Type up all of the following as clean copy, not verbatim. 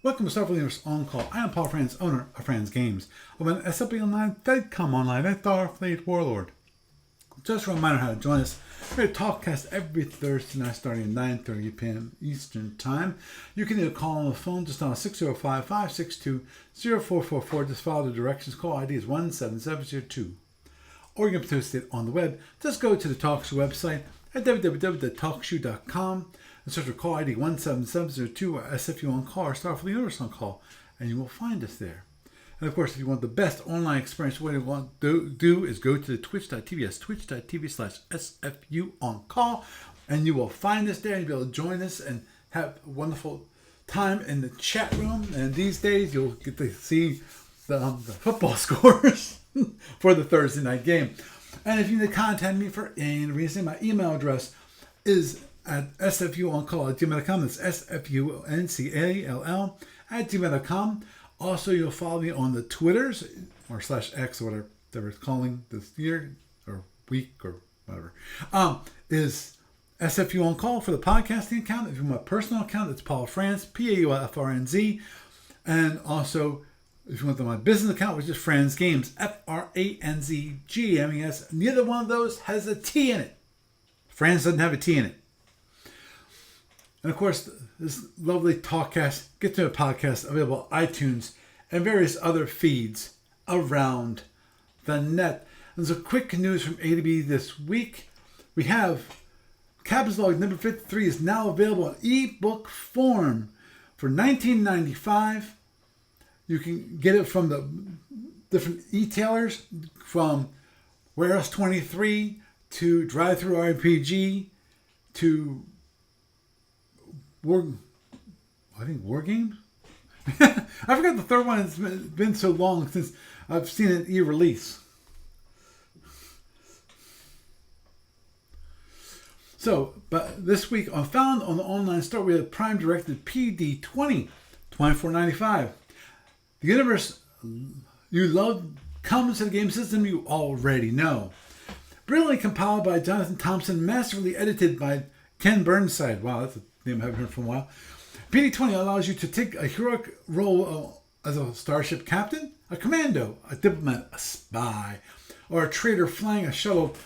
Welcome to SFU Universe On Call. I am Paul Franz, owner of Franz Games. I'm an SFU Online, Fedcom Online, and Starfleet Warlord. Just a reminder how to join us. We're Talkcast every Thursday night starting at 9:30 p.m. Eastern Time. You can either call on the phone, just on 605-562-0444. Just follow the directions. Call ID is 17702. Or you can participate on the web. Just go to the TalkShoe website at www.talkshoe.com and search for call ID 17702 or SFU On Call or Starfleet Universe On Call, and you will find us there. And of course, if you want the best online experience, what you want to do is go to the twitch.tv, that's twitch.tv/SFU On Call, and you will find us there and you'll be able to join us and have a wonderful time in the chat room. And these days, you'll get to see the football scores for the Thursday night game. And if you need to contact me for any reason, my email address is at sfuoncall@gmail.com. That's sfuncall@gmail.com. Also, you'll follow me on the Twitters or /X or whatever they're calling this year or week or whatever. Is SFU On Call for the podcasting account. If you want my personal account, it's Paul Franz, PAULFRNZ. And also, if you want my business account, which is Franz Games, FRANZGAMES. Neither one of those has a T in it. Franz doesn't have a T in it. And of course, this lovely Talkcast, Get to a Podcast, available on iTunes and various other feeds around the net. And so quick news from A to B this week. We have Captain's Log number 53 is now available in ebook form for $19.95. You can get it from the different e-tailers, from Warehouse 23 to Drive-Thru RPG to War Games? I forgot the third one. It's been so long since I've seen an e-release. So, but this week found on the online store, we have Prime Directed PD20, $24.95. The universe you love comes to the game system you already know. Brilliantly compiled by Jonathan Thompson, masterfully edited by Ken Burnside. Wow, that's a name I haven't heard for a while. PD20 allows you to take a heroic role as a starship captain, a commando, a diplomat, a spy, or a trader flying a shuttle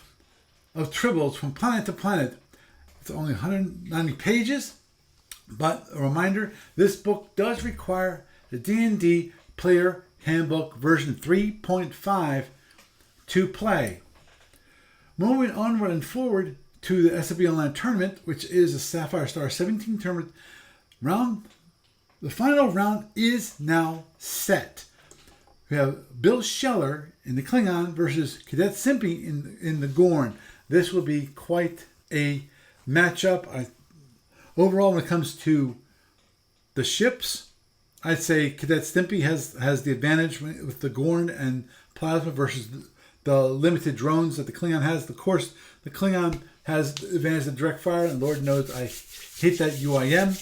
of tribbles from planet to planet. It's only 190 pages, but a reminder, this book does require the D&D Player Handbook version 3.5 to play. Moving onward and forward to the SFU Online Tournament, which is a Sapphire Star 17 tournament round. The final round is now set. We have Bill Scheller in the Klingon versus Cadet Simpy in the Gorn. This will be quite a matchup. Overall, when it comes to the ships, I'd say Cadet Stimpy has the advantage with the Gorn and Plasma versus the limited drones that the Klingon has. Of course, the Klingon has the advantage of direct fire, and Lord knows I hate that UIM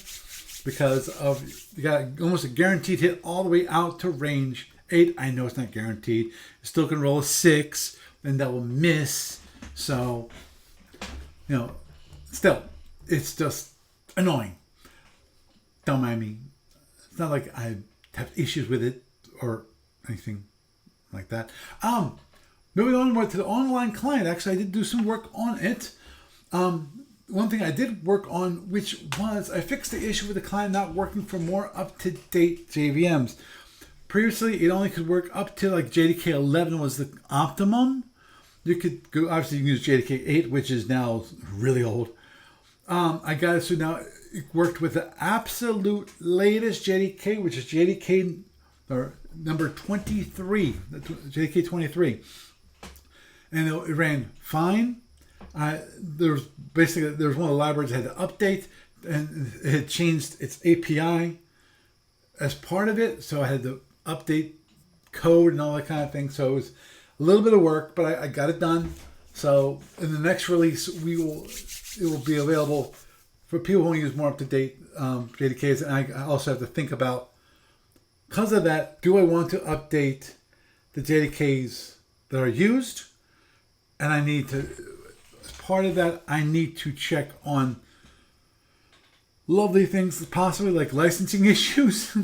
because of you got almost a guaranteed hit all the way out to range 8. I know it's not guaranteed. You still can roll a 6, and that will miss. So, still, it's just annoying. Don't mind me. It's not like I have issues with it or anything like that. Moving on more to the online client. Actually, I did do some work on it. One thing I did work on, which was I fixed the issue with the client not working for more up-to-date JVMs. Previously, it only could work up to like JDK 11 was the optimum. You could go, obviously you can use JDK 8, which is now really old. I got it so now it worked with the absolute latest JDK, which is JDK or number 23, JDK 23. And it ran fine. There was one of the libraries that had to update, and it had changed its API as part of it, so I had to update code and all that kind of thing. So it was a little bit of work, but I got it done. So in the next release, it will be available for people who want to use more up-to-date JDKs. And I also have to think about, because of that, do I want to update the JDKs that are used? And I need to, as part of that, I need to check on lovely things, possibly like licensing issues,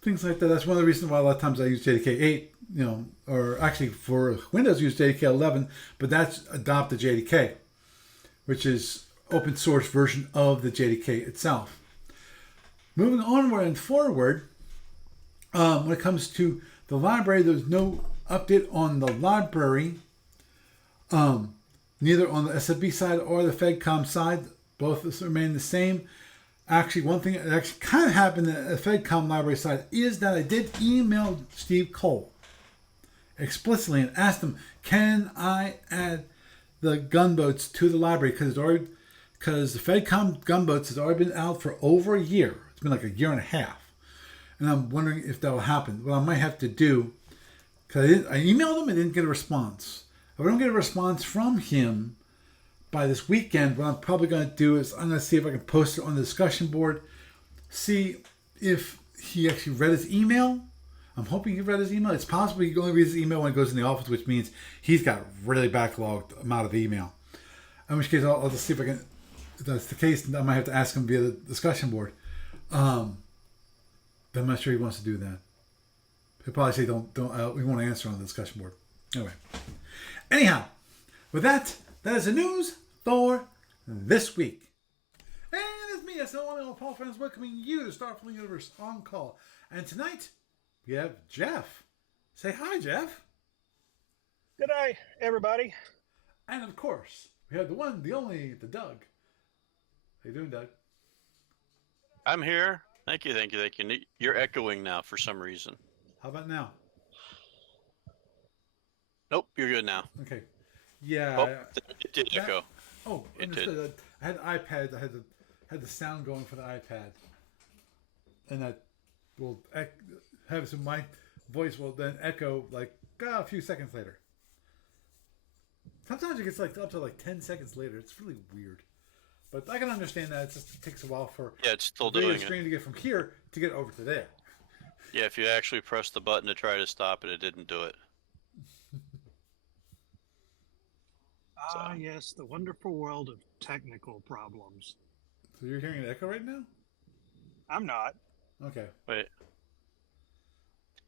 things like that. That's one of the reasons why a lot of times I use JDK 8, or actually for Windows I use JDK 11, but that's adopted JDK, which is open source version of the JDK itself. Moving onward and forward, when it comes to the library, there's no update on the library, neither on the SFB side or the FedCom side. Both remain the same. Actually, one thing that actually kind of happened at the FedCom library side is that I did email Steve Cole explicitly and asked him, can I add the gunboats to the library? Because the FedCom gunboats has already been out for over a year. It's been like a year and a half. And I'm wondering if that will happen. What I might have to do, because I emailed him and didn't get a response. If I don't get a response from him by this weekend, what I'm probably going to do is I'm going to see if I can post it on the discussion board, see if he actually read his email. I'm hoping he read his email. It's possible he only reads his email when he goes in the office, which means he's got a really backlogged amount of email. In which case, I'll just see if I can, if that's the case, I might have to ask him via the discussion board. But I'm not sure he wants to do that. He'll probably say, we won't answer on the discussion board. Anyway. Anyhow, with that is the news for this week. And it's me, SFU Paul Friends, welcoming you to Starfleet Universe On Call. And tonight, we have Jeff. Say hi, Jeff. Good day, everybody. And of course, we have the one, the only, the Doug. How you doing, Doug? I'm here. Thank you. You're echoing now for some reason. How about now? Nope, you're good now. Okay. Yeah. Oh, it did echo. Oh, it understood. did. I had an iPad. I had the sound going for the iPad, and that will have my voice will then echo like a few seconds later. Sometimes it gets like up to like 10 seconds later. It's really weird, but I can understand that. It takes a while for it's still the doing screen to get from here to get over to there. Yeah, if you actually press the button to try to stop it, it didn't do it. Ah, yes, the wonderful world of technical problems. So you're hearing an echo right now? I'm not. Okay. Wait.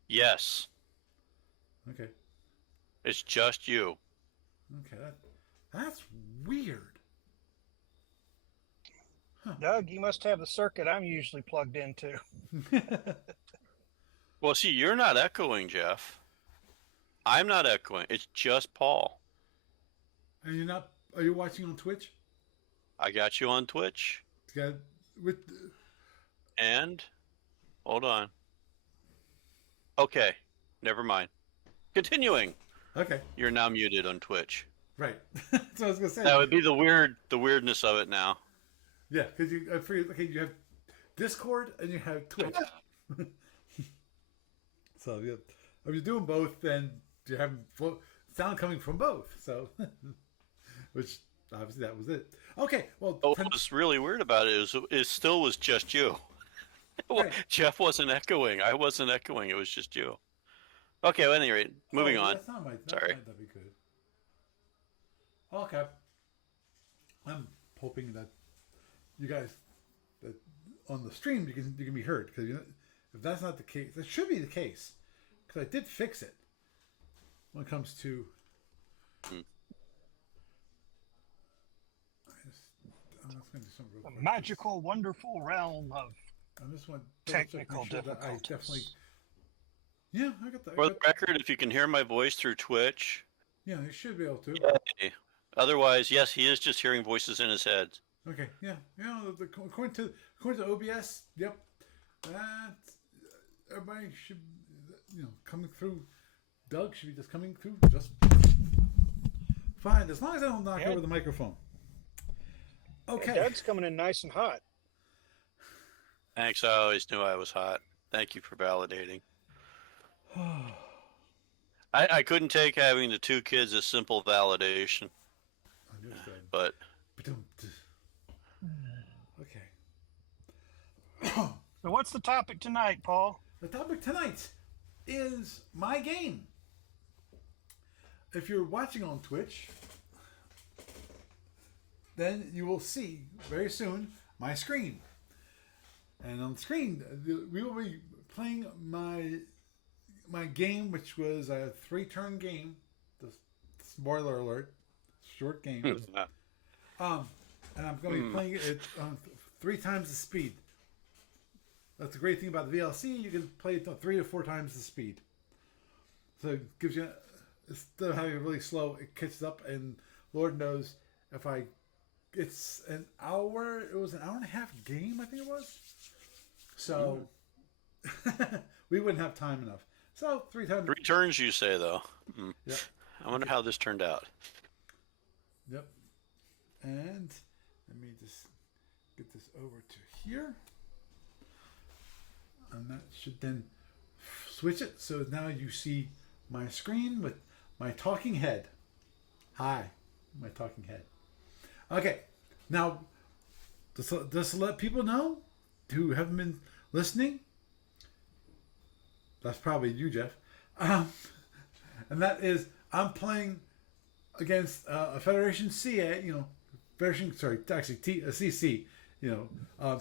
Yes. Okay. It's just you. Okay. That's weird. Huh. Doug, you must have the circuit I'm usually plugged into. Well, see, you're not echoing, Jeff. I'm not echoing. It's just Paul. And you're not? Are you watching on Twitch? I got you on Twitch. Yeah. And hold on. Okay, never mind. Continuing. Okay. You're now muted on Twitch. Right. That's what I was gonna say. That would be the weirdness of it now. Yeah, because I figured, okay, you have Discord and you have Twitch. So yeah, if you're doing both, then you're having sound coming from both. So, which obviously that was it. Okay, well, what was really weird about it is it still was just you. Right. Jeff wasn't echoing. I wasn't echoing. It was just you. Okay, well, at any rate, moving on. That's not Sorry. That'd be good. Okay. I'm hoping that you guys, that on the stream you can be heard, because if that's not the case, that should be the case, because I did fix it when it comes to. I'm just going to do something real quick. The magical, wonderful realm of I'm just want technical sure difficulties. I definitely. Yeah, I got that. For the record, if you can hear my voice through Twitch. Yeah, you should be able to. Yay. Otherwise, yes, he is just hearing voices in his head. Okay, yeah. According to OBS, yep. Everybody should, coming through. Doug should be just coming through just fine, as long as I don't knock over the microphone. Okay. Yeah, Doug's coming in nice and hot. Thanks. I always knew I was hot. Thank you for validating. I couldn't take having the two kids as simple validation. Understood. But okay. So what's the topic tonight, Paul? The topic tonight is my game. If you're watching on Twitch, then you will see very soon my screen. And on the screen, we will be playing my game, which was a 3-turn game. The spoiler alert, short game. And I'm going to be playing it 3 times the speed. That's the great thing about the VLC. You can play it 3 to 4 times the speed. So it gives you, instead of having it really slow, it catches up. And Lord knows if it's an hour. It was an hour and a half game, I think it was. So we wouldn't have time enough. So 3 times. 3 turns, you say, though. Yep. I wonder how this turned out. Yep. And let me just get this over to here. And that should then switch it. So now you see my screen with my talking head. Hi, my talking head. Okay. Now, just to let people know who haven't been listening, that's probably you, Jeff. And that is, I'm playing against a Federation CA, CC,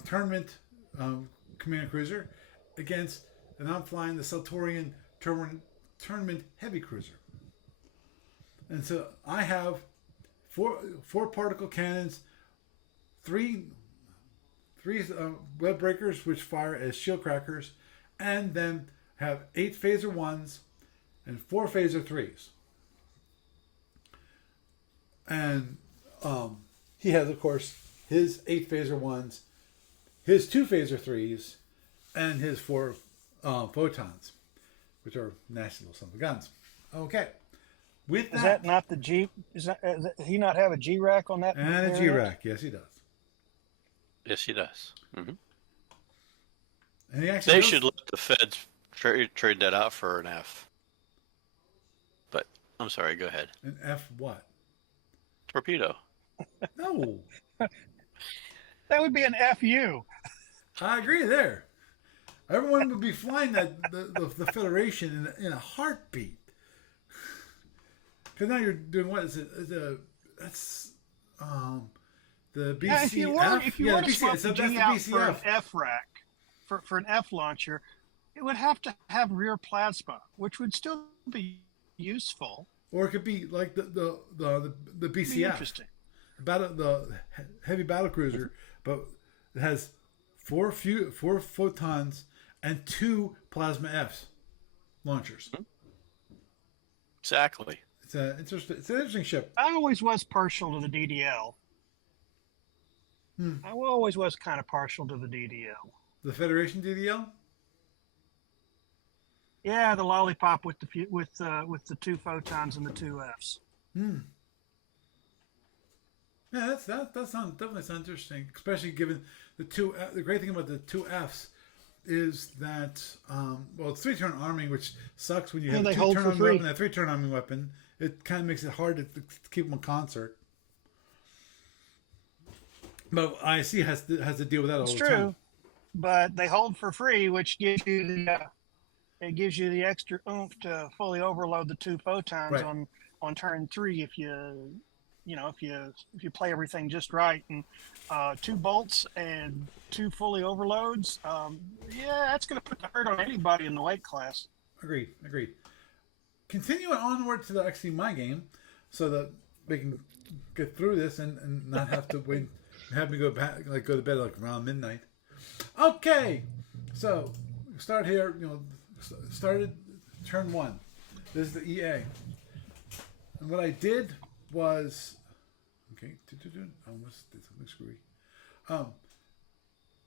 tournament commander cruiser against, and I'm flying the Sultorian tournament heavy cruiser. And so I have four particle cannons, three web breakers which fire as shield crackers, and then have 8 phaser 1s and 4 phaser 3s. And he has, of course, his 8 phaser 1s, his 2 phaser 3s, and his 4 photons, which are nasty little sons of guns. Okay. With Is that not the G? Does he not have a G rack on that? And a G rack, yes, he does. Yes, he does. Mm-hmm. And he actually they should let the feds trade that out for an F. But I'm sorry, go ahead. An F what? Torpedo. No. That would be an FU. I agree there. Everyone would be flying the Federation in a heartbeat. Because now you're doing what is it? That's the BCF. Yeah, if you were to swap the G out for an BCF. F rack, for an F launcher, it would have to have rear plasma, which would still be useful. Or it could be like the BCF. Be interesting. The heavy battle cruiser, but it has 4 photons and 2 plasma Fs launchers. Exactly. It's an interesting ship. I always was partial to the DDL. I always was kind of partial to the DDL. The Federation DDL. Yeah, the lollipop with the 2 photons and the 2 Fs. Yeah, that definitely sounds interesting, especially given the 2. The great thing about the 2 Fs is that it's 3-turn arming, which sucks when you have a 2-turn arming weapon and a 3-turn arming weapon. It kind of makes it hard to keep them in concert. But IC has to deal with that all the time. It's true, but they hold for free, which gives you the extra oomph to fully overload the 2 photons on turn 3 if you play everything just right. And 2 bolts and 2 fully overloads, that's going to put the hurt on anybody in the weight class. Agreed. Continuing onward to actually my game, so that we can get through this and not have to wait, have me go to bed around midnight. Okay, so start here. Started turn 1. This is the EA, and what I did was, I almost did something screwy.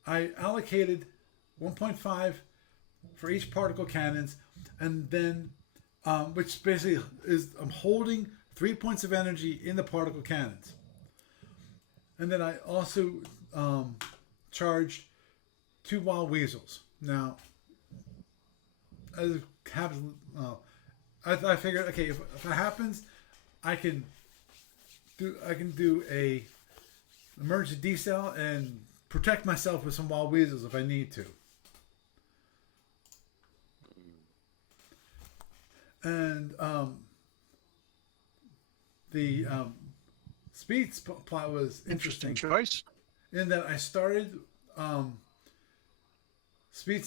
I allocated 1.5 for each particle cannons, and then which basically is I'm holding 3 points of energy in the particle cannons, and then I also charged 2 wild weasels. Now, as it happens, I figured, okay, if it happens, I can do a emergency decel and protect myself with some wild weasels if I need to. And the speed plot was interesting choice. in that I started speed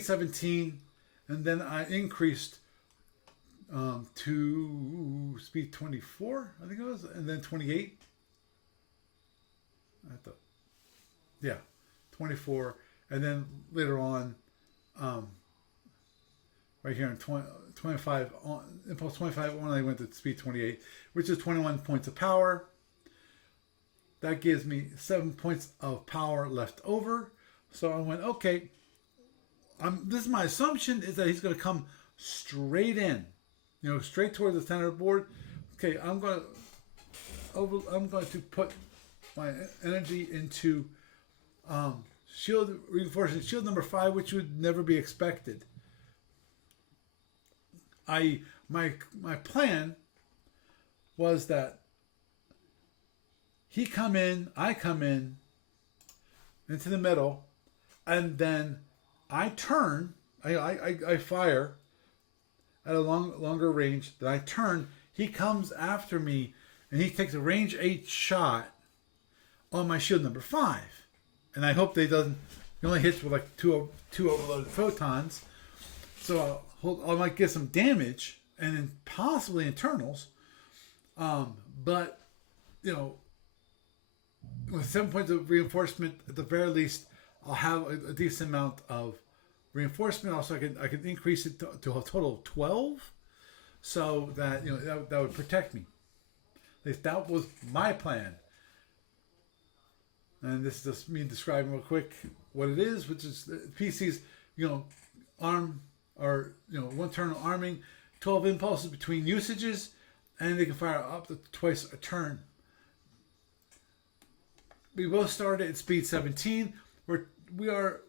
17, and then I increased to speed 24, I think it was, and then 28. I thought, yeah, 24, and then later on, right here in 25 on impulse 25 on, I went to speed 28, which is 21 points of power. That gives me 7 points of power left over. So I went, okay. This is my assumption, is that he's going to come straight in, straight towards the center of the board. Okay, I'm going to put my energy into shield reinforcing shield number 5, which would never be expected. My plan was that he come in, I come in into the middle, and then I turn, I fire at a longer range. Then I turn, he comes after me, and he takes a range 8 shot on my shield number 5. And I hope he only hits with like two overloaded photons. So I might get some damage, and then possibly internals. But, with 7 points of reinforcement, at the very least, I'll have a decent amount of reinforcement. Also, I can increase it to a total of 12, so that that would protect me. At least that was my plan. And this is just me describing real quick what it is, which is PC's arm or one turn arming, 12 impulses between usages, and they can fire up to twice a turn. We both started at speed 17. We are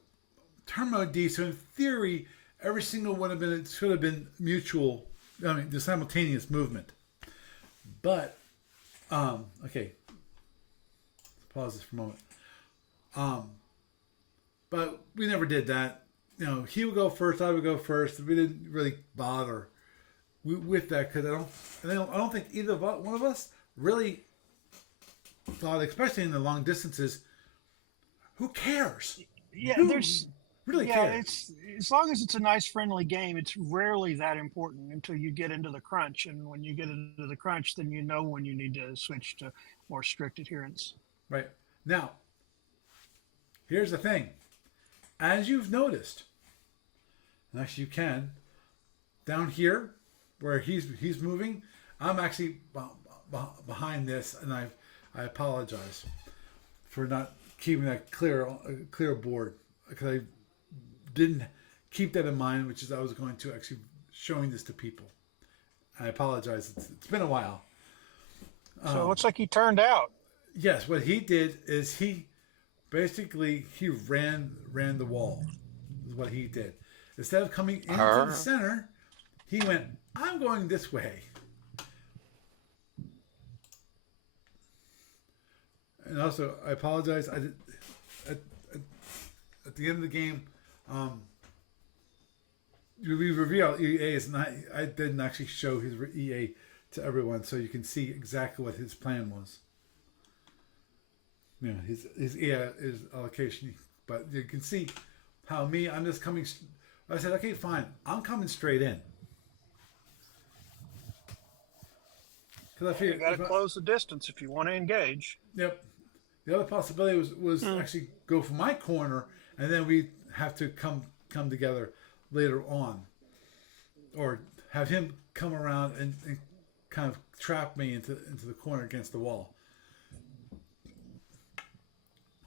turn mode D, so in theory, every single one of them should have been mutual. The simultaneous movement. But okay, pause this for a moment. But we never did that. He would go first, I would go first. We didn't really bother with that because I don't think either one of us really thought, especially in the long distances, who cares? Yeah, Who there's really cares? it's as long as it's a nice friendly game, it's rarely that important until you get into the crunch. And when you get into the crunch, then you know when you need to switch to more strict adherence. Right. Now, here's the thing. As you've noticed, and actually you can, down here where he's moving, I'm actually behind this, and I apologize for not keeping that clear board, because I didn't keep that in mind, which is I was going to actually showing this to people. I apologize. It's been a while. So it looks like he turned out. Yes, what he did is he ran the wall. Is what he did. Instead of coming into the center, he went, I'm going this way. And also, I apologize. I did at the end of the game. We reveal EA's, and I didn't actually show his EA to everyone, so you can see exactly what his plan was. His EA is allocation, but you can see how I'm just coming. I said, okay, fine, I'm coming straight in. Because I figured You got to close the distance if you want to engage. Yep. The other possibility was actually go for my corner, and then we have to come together later on, or have him come around and kind of trap me into the corner against the wall.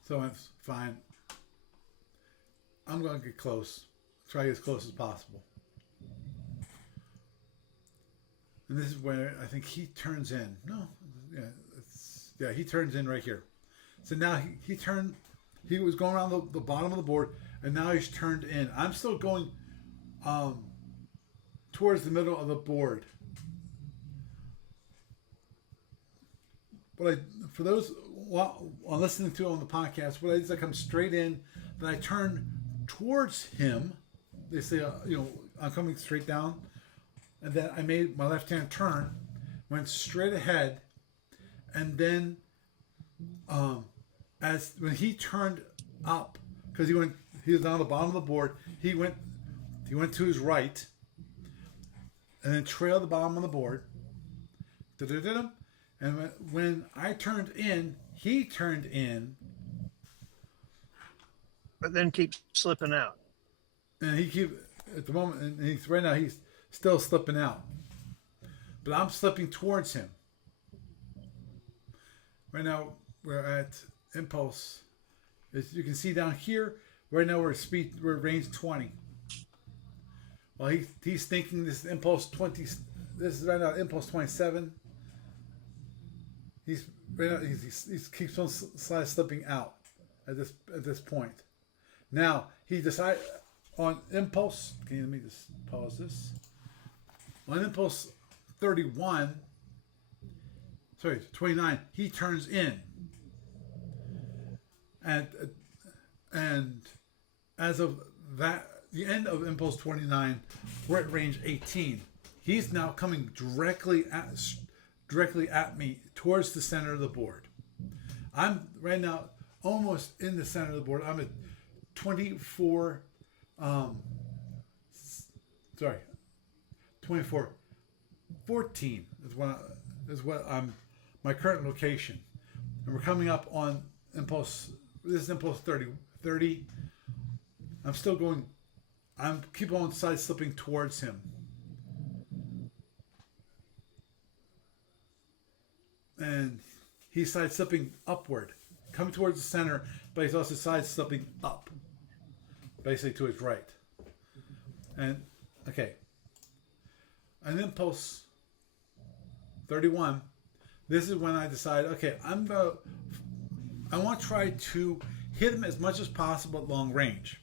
So it's fine. I'm going to get close. Try to get as close as possible. And this is where I think he turns in. No, he turns in right here. So now he turned. He was going around the bottom of the board, and now he's turned in. I'm still going towards the middle of the board. But for those listening to on the podcast, what I did is I come straight in, then I turn towards him. They say, I'm coming straight down, and then I made my left-hand turn, went straight ahead, and then when he turned up, because he was down the bottom of the board. He went to his right, and then trailed the bottom of the board. And when I turned in, he turned in, but then keep slipping out. and at the moment, and right now he's still slipping out, but I'm slipping towards him. Right now we're at impulse. As you can see down here, right now we're range 20. Well, he's thinking this is impulse 20. This is right now impulse 27. He keeps on slipping out at this point. Now he decided on impulse. Okay, let me just pause this. On impulse 31, 29, he turns in, and as of that, the end of impulse 29, we're at range 18. He's now coming directly at me towards the center of the board. I'm right now almost in the center of the board. I'm at 24. 14 is what I'm my current location, and we're coming up on impulse. This is impulse 30. I'm still going. I'm keep on side slipping towards him. And he's side slipping upward, coming towards the center, but he's also side slipping up, basically to his right. And okay, an impulse 31. This is when I decide, okay, I want to try to hit him as much as possible at long range.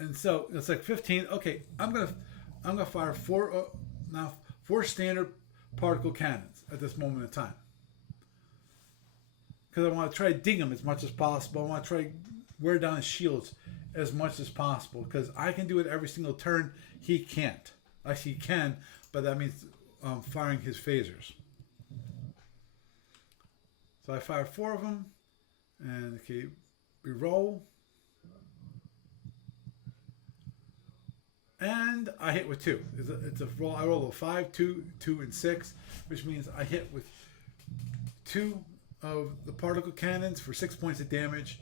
And so it's like 15. Okay, I'm gonna fire four standard particle cannons at this moment in time, because I want to try to ding him as much as possible. I want to try to wear down his shields as much as possible, because I can do it every single turn. He can't. Actually, he can, but that means firing his phasers. So I fire 4 of them, and okay, we roll, and I hit with 2. It's a roll. I roll a 5, 2, 2, and 6, which means I hit with 2 of the particle cannons for 6 points of damage.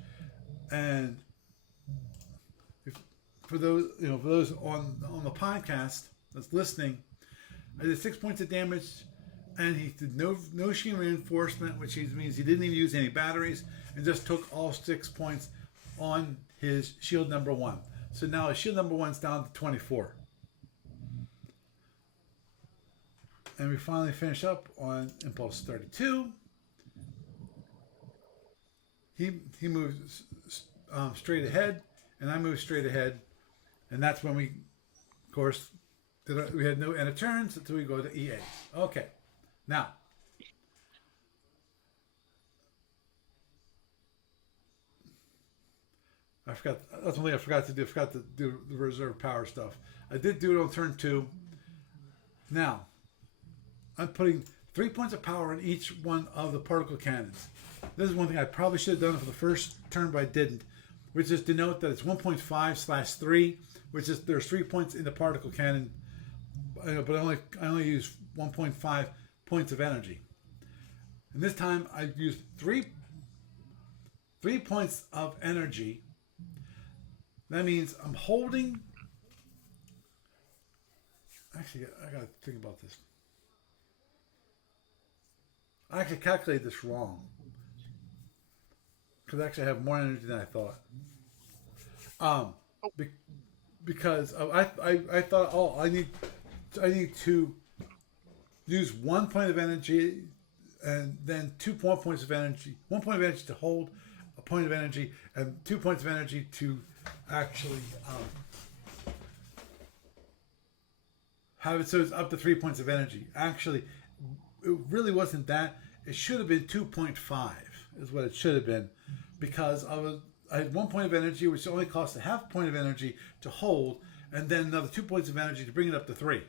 And for those on the podcast that's listening, I did 6 points of damage, and he did no machine reinforcement, which means he didn't even use any batteries, and just took all 6 points on his shield number 1. So now his shield number 1's down to 24. And we finally finish up on impulse 32. He moves straight ahead, and I move straight ahead, and that's when we, of course, we had no end of turns until we go to EA. Okay, now I forgot. That's one thing I forgot to do. I forgot to do the reserve power stuff. I did do it on turn 2. Now I'm putting 3 points of power in each one of the particle cannons. This is one thing I probably should have done for the first turn, but I didn't, which is denote that it's 1.5/3, which is there's 3 points in the particle cannon, but I only use 1.5 points of energy. And this time I used 3 points of energy. That means I'm holding. Actually, I gotta think about this. I actually calculated this wrong, because actually I have more energy than I thought. Because I thought, I need to use 1 point of energy, and then 2 points of energy. 1 point of energy to hold, a point of energy, and 2 points of energy to actually have it so it's up to 3 points of energy. Actually, it really wasn't that. It should have been 2.5 is what it should have been, because I had 1 point of energy, which only cost a half point of energy to hold, and then another 2 points of energy to bring it up to 3.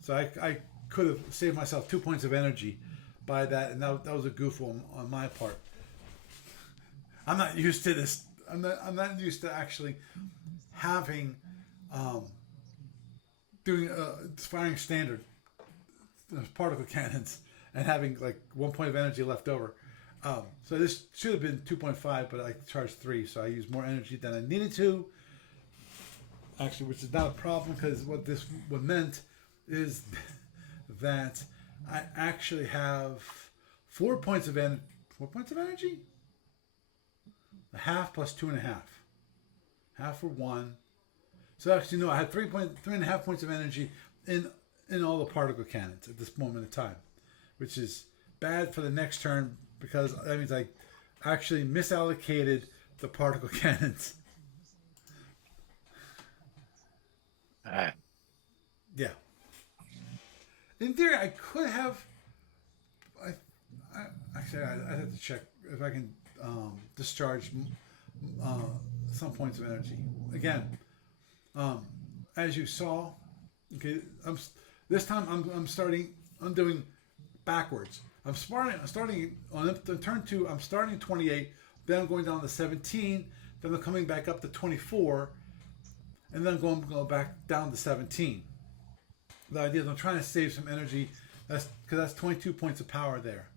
So I could have saved myself 2 points of energy by that, and that was a goof on my part. I'm not used to this not used to actually having doing firing standard particle cannons and having like 1 point of energy left over. So this should have been 2.5, but I charged 3, so I used more energy than I needed to. Actually, which is not a problem, because what this would meant is that I actually have 4 points of energy. 4 points of energy? A half plus 2.5. Half for 1. So actually, no, I had 3.5 points of energy in all the particle cannons at this moment in time, which is bad for the next turn, because that means I actually misallocated the particle cannons. Yeah. In theory, I could have. Actually, I'd have to check if I can discharge some points of energy. Again, as you saw, okay, this time I'm starting. I'm doing backwards. I'm starting on turn 2. I'm starting at 28. Then I'm going down to 17. Then I'm coming back up to 24. And then I'm going back down to 17. The idea is I'm trying to save some energy. Because that's 22 points of power there.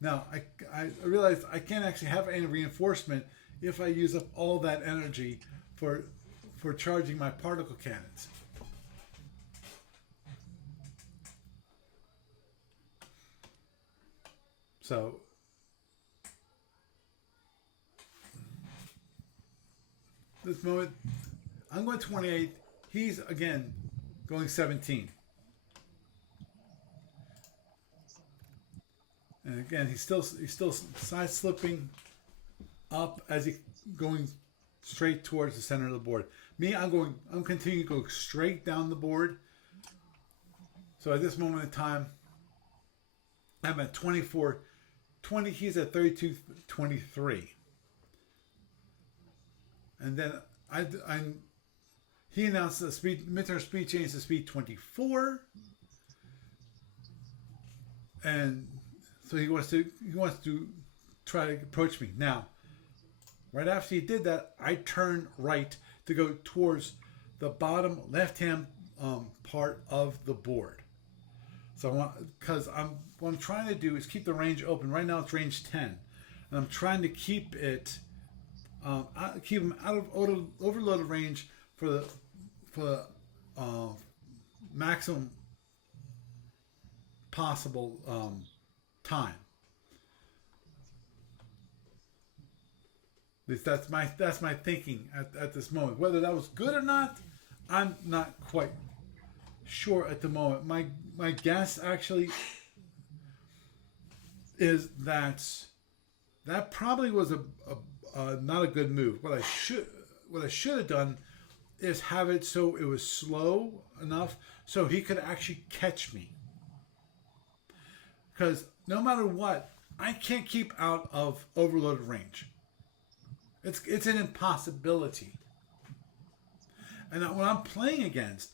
Now, I realized I can't actually have any reinforcement if I use up all that energy for charging my particle cannons. So, this moment, I'm going 28. He's, again, going 17. And again, he's still side slipping up as he going straight towards the center of the board. Me, I'm continuing to go straight down the board. So at this moment in time, I'm at 24, 20. He's at 32, 23. And then he announced the midterm speed change to speed 24. And so he wants to try to approach me. Now, right after he did that, I turned right to go towards the bottom left-hand part of the board. So what I'm trying to do is keep the range open. Right now it's range 10, and I'm trying to keep it keep him out of overloaded range for the maximum possible time. That's my thinking at this moment. Whether that was good or not, I'm not quite sure at the moment. My guess actually is that probably was a not a good move. What I should have done is have it so it was slow enough so he could actually catch me. Because no matter what, I can't keep out of overloaded range. It's an impossibility. And what I'm playing against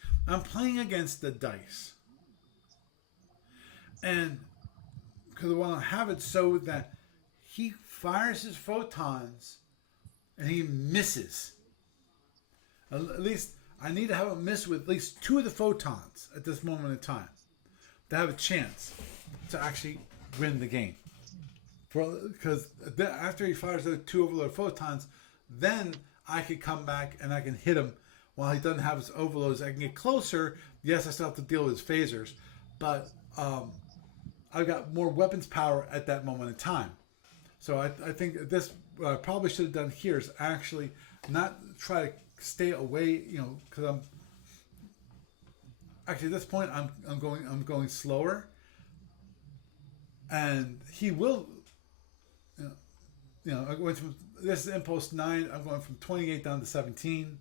the dice. And because I want to have it so that he fires his photons and he misses. At least I need to have him miss with at least 2 of the photons at this moment in time to have a chance to actually win the game. Because after he fires the 2 overload photons, then I can come back and I can hit him while he doesn't have his overloads. I can get closer. Yes, I still have to deal with his phasers, but I've got more weapons power at that moment in time. So I think this what I probably should have done here is actually not try to stay away, because I'm actually at this point I'm going slower, and he will. I went from this is impulse 9. I'm going from 28 down to 17.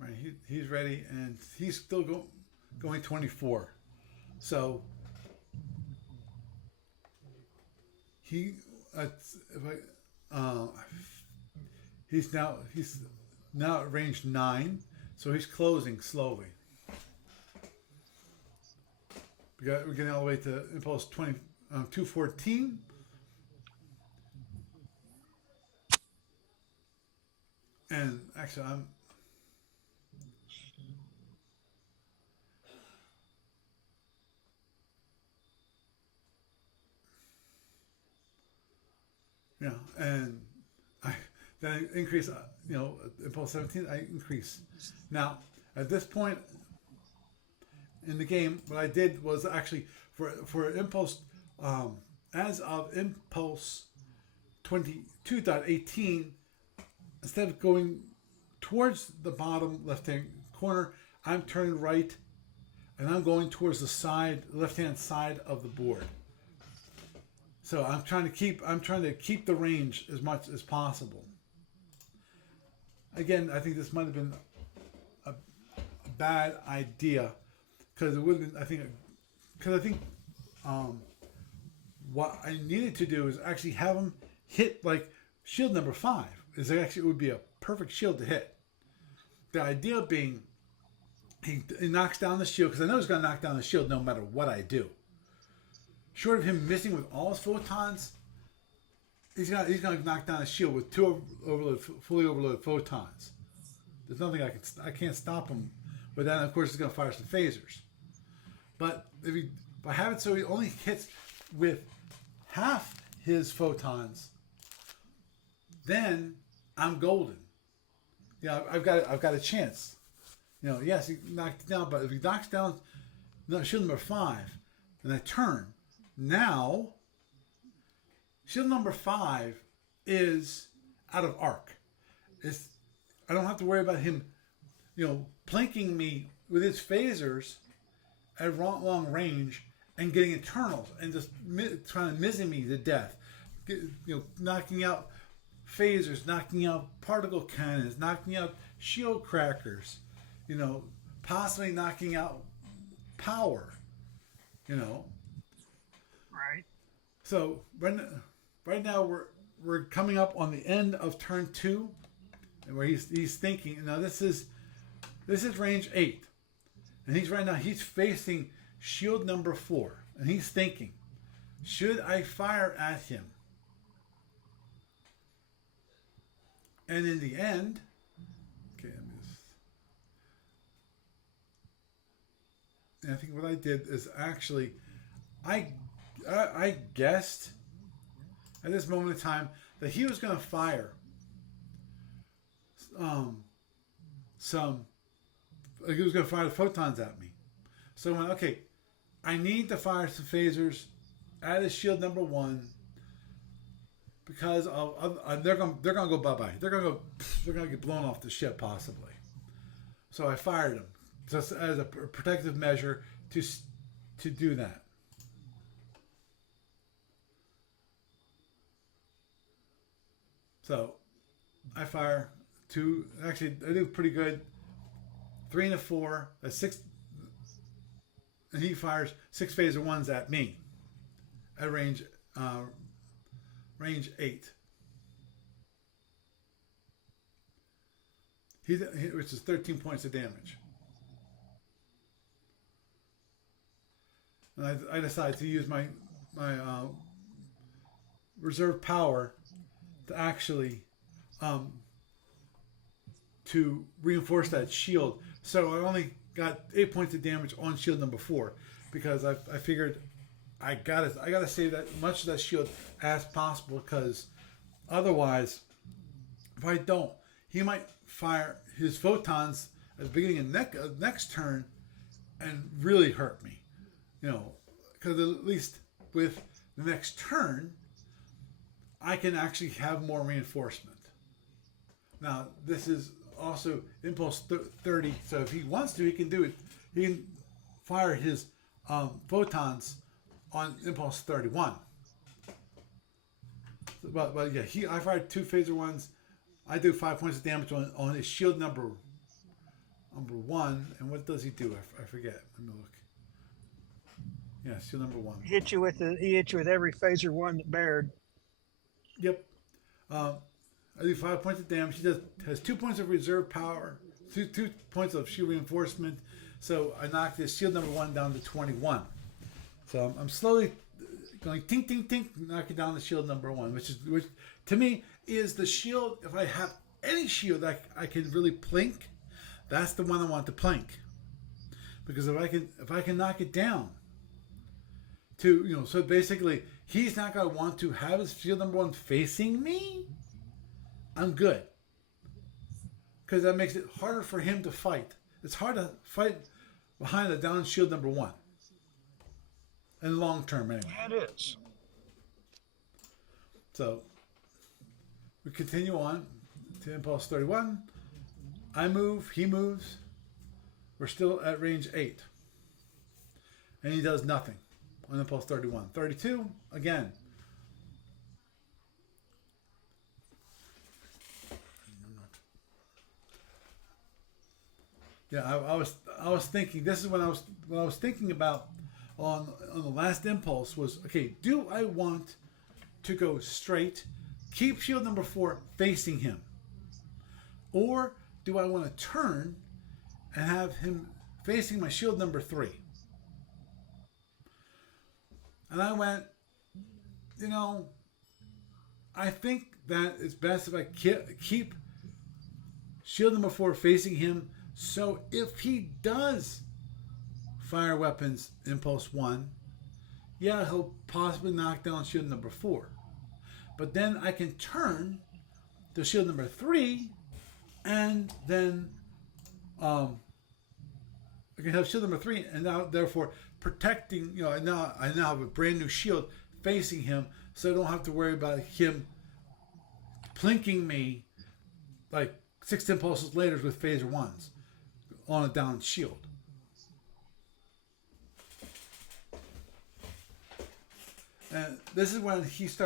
Right, he's ready, and he's still going 24. So he's now at range 9, so he's closing slowly. We're getting all the way to impulse 214. And actually, and then I increase, impulse 17, I increase. Now, at this point in the game, what I did was actually for impulse, as of impulse 22.18, instead of going towards the bottom left-hand corner, I'm turning right, and I'm going towards the left-hand side of the board. So I'm trying to keep the range as much as possible. Again, I think this might have been a bad idea because it would have been. I think what I needed to do is actually have him hit like shield number 5. It would be a perfect shield to hit. The idea being he knocks down the shield because I know he's going to knock down the shield no matter what I do. Short of him missing with all his photons, he's going to knock down the shield with 2 fully overloaded photons. There's nothing I can't stop him with that. And of course, he's going to fire some phasers. But if I have it so he only hits with half his photons, then I'm golden. I've got a chance. Yes, he knocked it down, but if he knocks down shield number 5, and I turn, now shield number 5 is out of arc. I don't have to worry about him, planking me with his phasers at long range and getting internals and just trying to missing me to death. Knocking out phasers, knocking out particle cannons, knocking out shield crackers, possibly knocking out power, Right. So right now we're coming up on the end of turn 2, and where he's thinking. Now this is range 8, and he's facing shield number 4, and he's thinking, should I fire at him? And in the end, I think what I did is actually, I guessed at this moment in time that he was going to fire he was going to fire the photons at me. So I went, okay, I need to fire some phasers at his shield number 1 because they're going to go bye-bye. They're going to get blown off the ship possibly. So I fired them just as a protective measure to do that. So I fire 2. Actually, I do pretty good. 3 and a 4. That's 6. And he fires 6 phaser 1s at me at range 8. Which is 13 points of damage. And I decided to use my reserve power to actually to reinforce that shield. So I only got 8 points of damage on shield number 4 because I figured I gotta save that much of that shield as possible, because otherwise, if I don't, he might fire his photons at the beginning of next turn and really hurt me. Because at least with the next turn, I can actually have more reinforcement. Now, this is also impulse 30, so if he wants to, he can do it. He can fire his photons on impulse 31. But yeah, I fired 2 phaser 1s. I do 5 points of damage on his shield number 1. And what does he do? I forget. Let me look. Yeah, shield number 1. He hit you with every phaser 1 that bared. Yep. I do 5 points of damage. He has 2 points of reserve power, 2 points of shield reinforcement. So I knocked his shield number 1 down to 21. So I'm slowly going tink, tink, tink, knocking down the shield number 1, which to me is the shield. If I have any shield that I can really plink, that's the one I want to plink. Because if I can knock it down to, so basically he's not going to want to have his shield number 1 facing me, I'm good. Because that makes it harder for him to fight. It's hard to fight behind a down shield number 1. In the long term, anyway. Yeah, it is. So, we continue on to impulse 31. I move, he moves. We're still at range 8. And he does nothing on impulse 31. 32, again. Yeah, I was thinking, this is what I was thinking about on the last impulse was, okay, do I want to go straight, keep shield number 4 facing him? Or do I want to turn and have him facing my shield number 3? And I went, I think that it's best if I keep shield number 4 facing him, so if he does fire weapons impulse 1, yeah, he'll possibly knock down shield number 4. But then I can turn to shield number 3, and then I can have shield number 3, and now therefore protecting. I now have a brand new shield facing him, so I don't have to worry about him plinking me like 6 impulses later with phaser 1s on a down shield. And this is when he's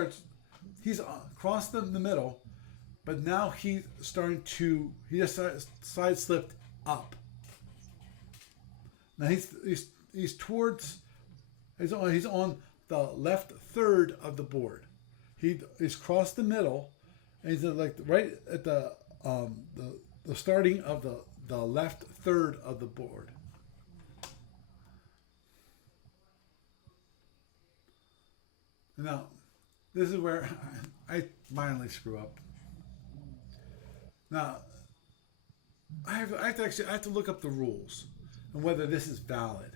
across the middle, but now he's starting to, he just side slipped up. Now he's on the left third of the board. He's crossed the middle, and he's like right at the starting of the left third of the board. Now, this is where I finally screw up. Now, I have to look up the rules and whether this is valid,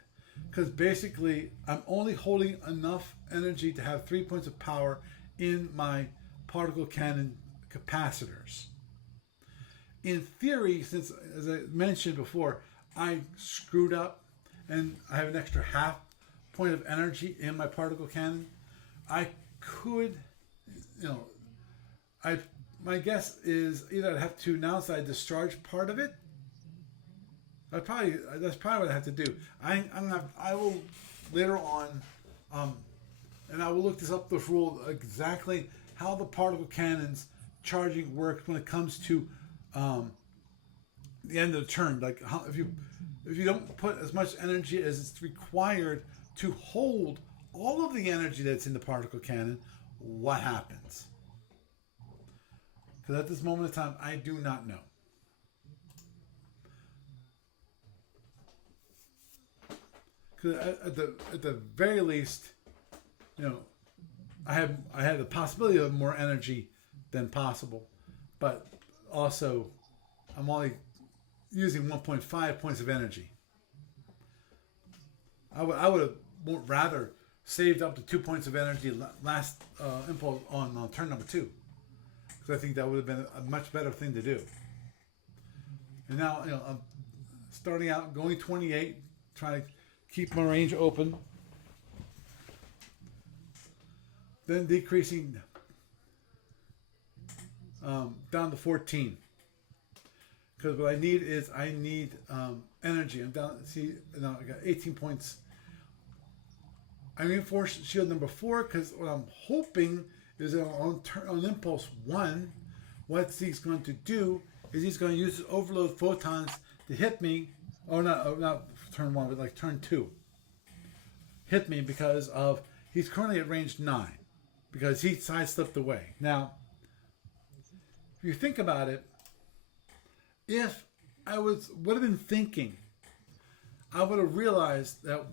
because basically I'm only holding enough energy to have 3 points of power in my particle cannon capacitors. In theory, since, as I mentioned before, I screwed up and I have an extra half point of energy in my particle cannon, I could, my guess is either I'd have to, now since I discharge part of it, that's probably what I have to do. I will later on, and I will look this up, this rule, exactly how the particle cannons charging works when it comes to the end of the turn. Like how, if you don't put as much energy as it's required to hold all of the energy that's in the particle cannon, what happens? Because at this moment in time, I do not know. Because at the very least, I had the possibility of more energy than possible, but also I'm only using 1.5 points of energy. I would have rather saved up to 2 points of energy last impulse on turn number 2, because I think that would have been a much better thing to do. And now I'm starting out going 28, trying to keep my range open, then decreasing down to 14. Because what I need is energy. I'm down. See, now I got 18 points. I reinforce shield number 4 because what I'm hoping is that on impulse 1, what he's going to do is he's going to use his overload photons to hit me, or not turn 1, but like turn 2. Hit me because he's currently at range 9 because he side slipped away. Now, if you think about it, if I would have been thinking, I would have realized that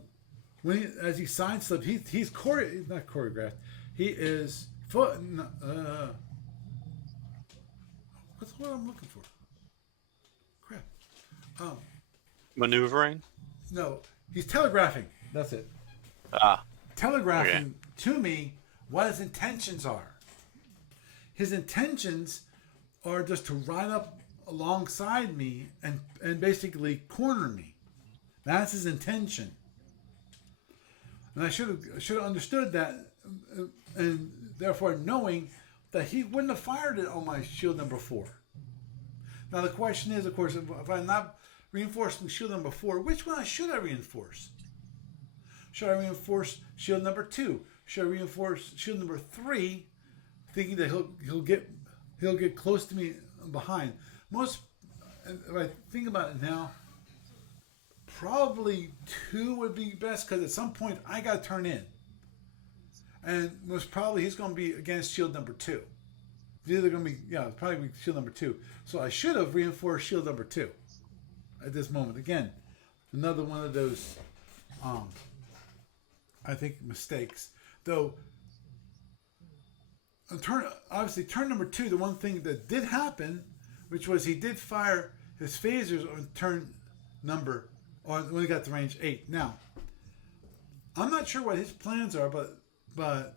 as he sidesteps, he's not choreographed. He is what's what I'm looking for? Crap. Maneuvering. No, he's telegraphing. That's it. Ah. Telegraphing to me what his intentions are. His intentions are just to ride up alongside me and basically corner me. That's his intention. And I should have understood that, and therefore knowing that he wouldn't have fired it on my shield number 4. Now the question is, of course, if I'm not reinforcing shield number 4, which one should I reinforce? Should I reinforce shield number 2? Should I reinforce shield number 3, thinking that he'll get close to me behind? If I think about it now, probably 2 would be best, because at some point I got to turn in, and most probably he's going to be against shield number 2. It's either going to be probably shield number 2. So I should have reinforced shield number 2 at this moment. Again, another one of those I think mistakes. Though turn number 2, the one thing that did happen, which was he did fire his phasers on turn number, or when he got to range 8. Now, I'm not sure what his plans are, but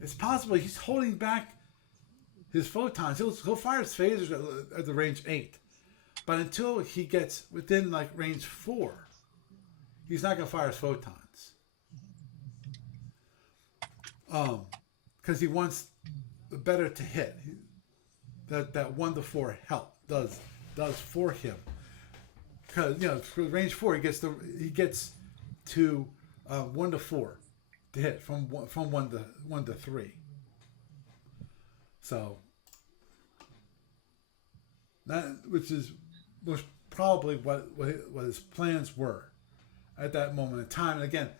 it's possible he's holding back his photons. He'll fire his phasers at the range 8, but until he gets within like range 4, he's not going to fire his photons. Because he wants better to hit. That 1 to 4 help does for him. Because for range 4 he gets to 1 to 4 to hit from 1 to 3. So that, which was probably what his plans were at that moment in time. And again,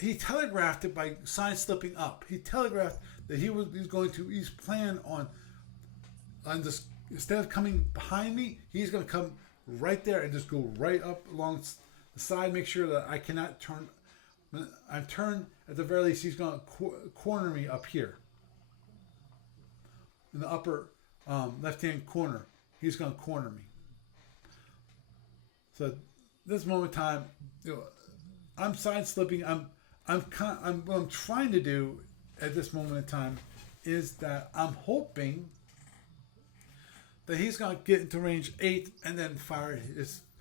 he telegraphed it by side-slipping up. He telegraphed that he's planning on just, instead of coming behind me, he's going to come right there and just go right up along the side, make sure that I cannot turn. When I turn, at the very least, he's going to corner me up here. In the upper left-hand corner, he's going to corner me. So this moment in time, I'm side-slipping. What I'm trying to do at this moment in time is that I'm hoping that he's going to get into range 8 and then fire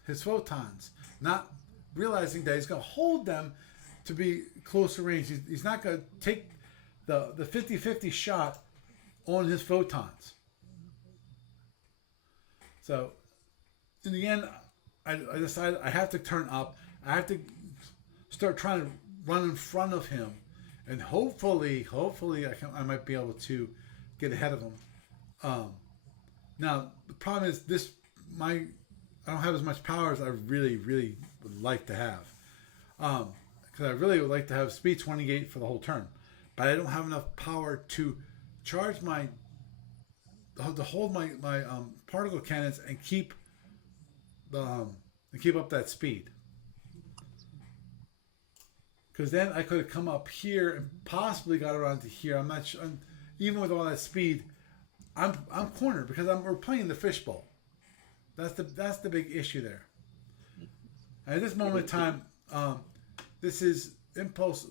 his photons, not realizing that he's going to hold them to be closer range. He's not going to take the 50-50 shot on his photons. So in the end, I decided I have to turn up. I have to start trying to run in front of him, and hopefully I might be able to get ahead of him. Now the problem is I don't have as much power as I really would like to have, because I really would like to have speed 28 for the whole turn, but I don't have enough power to charge to hold my particle cannons and keep up that speed. Because then I could have come up here and possibly got around to here. I'm not sure. Even with all that speed, I'm cornered because we're playing the fishbowl. That's the big issue there. And at this moment in time, this is Impulse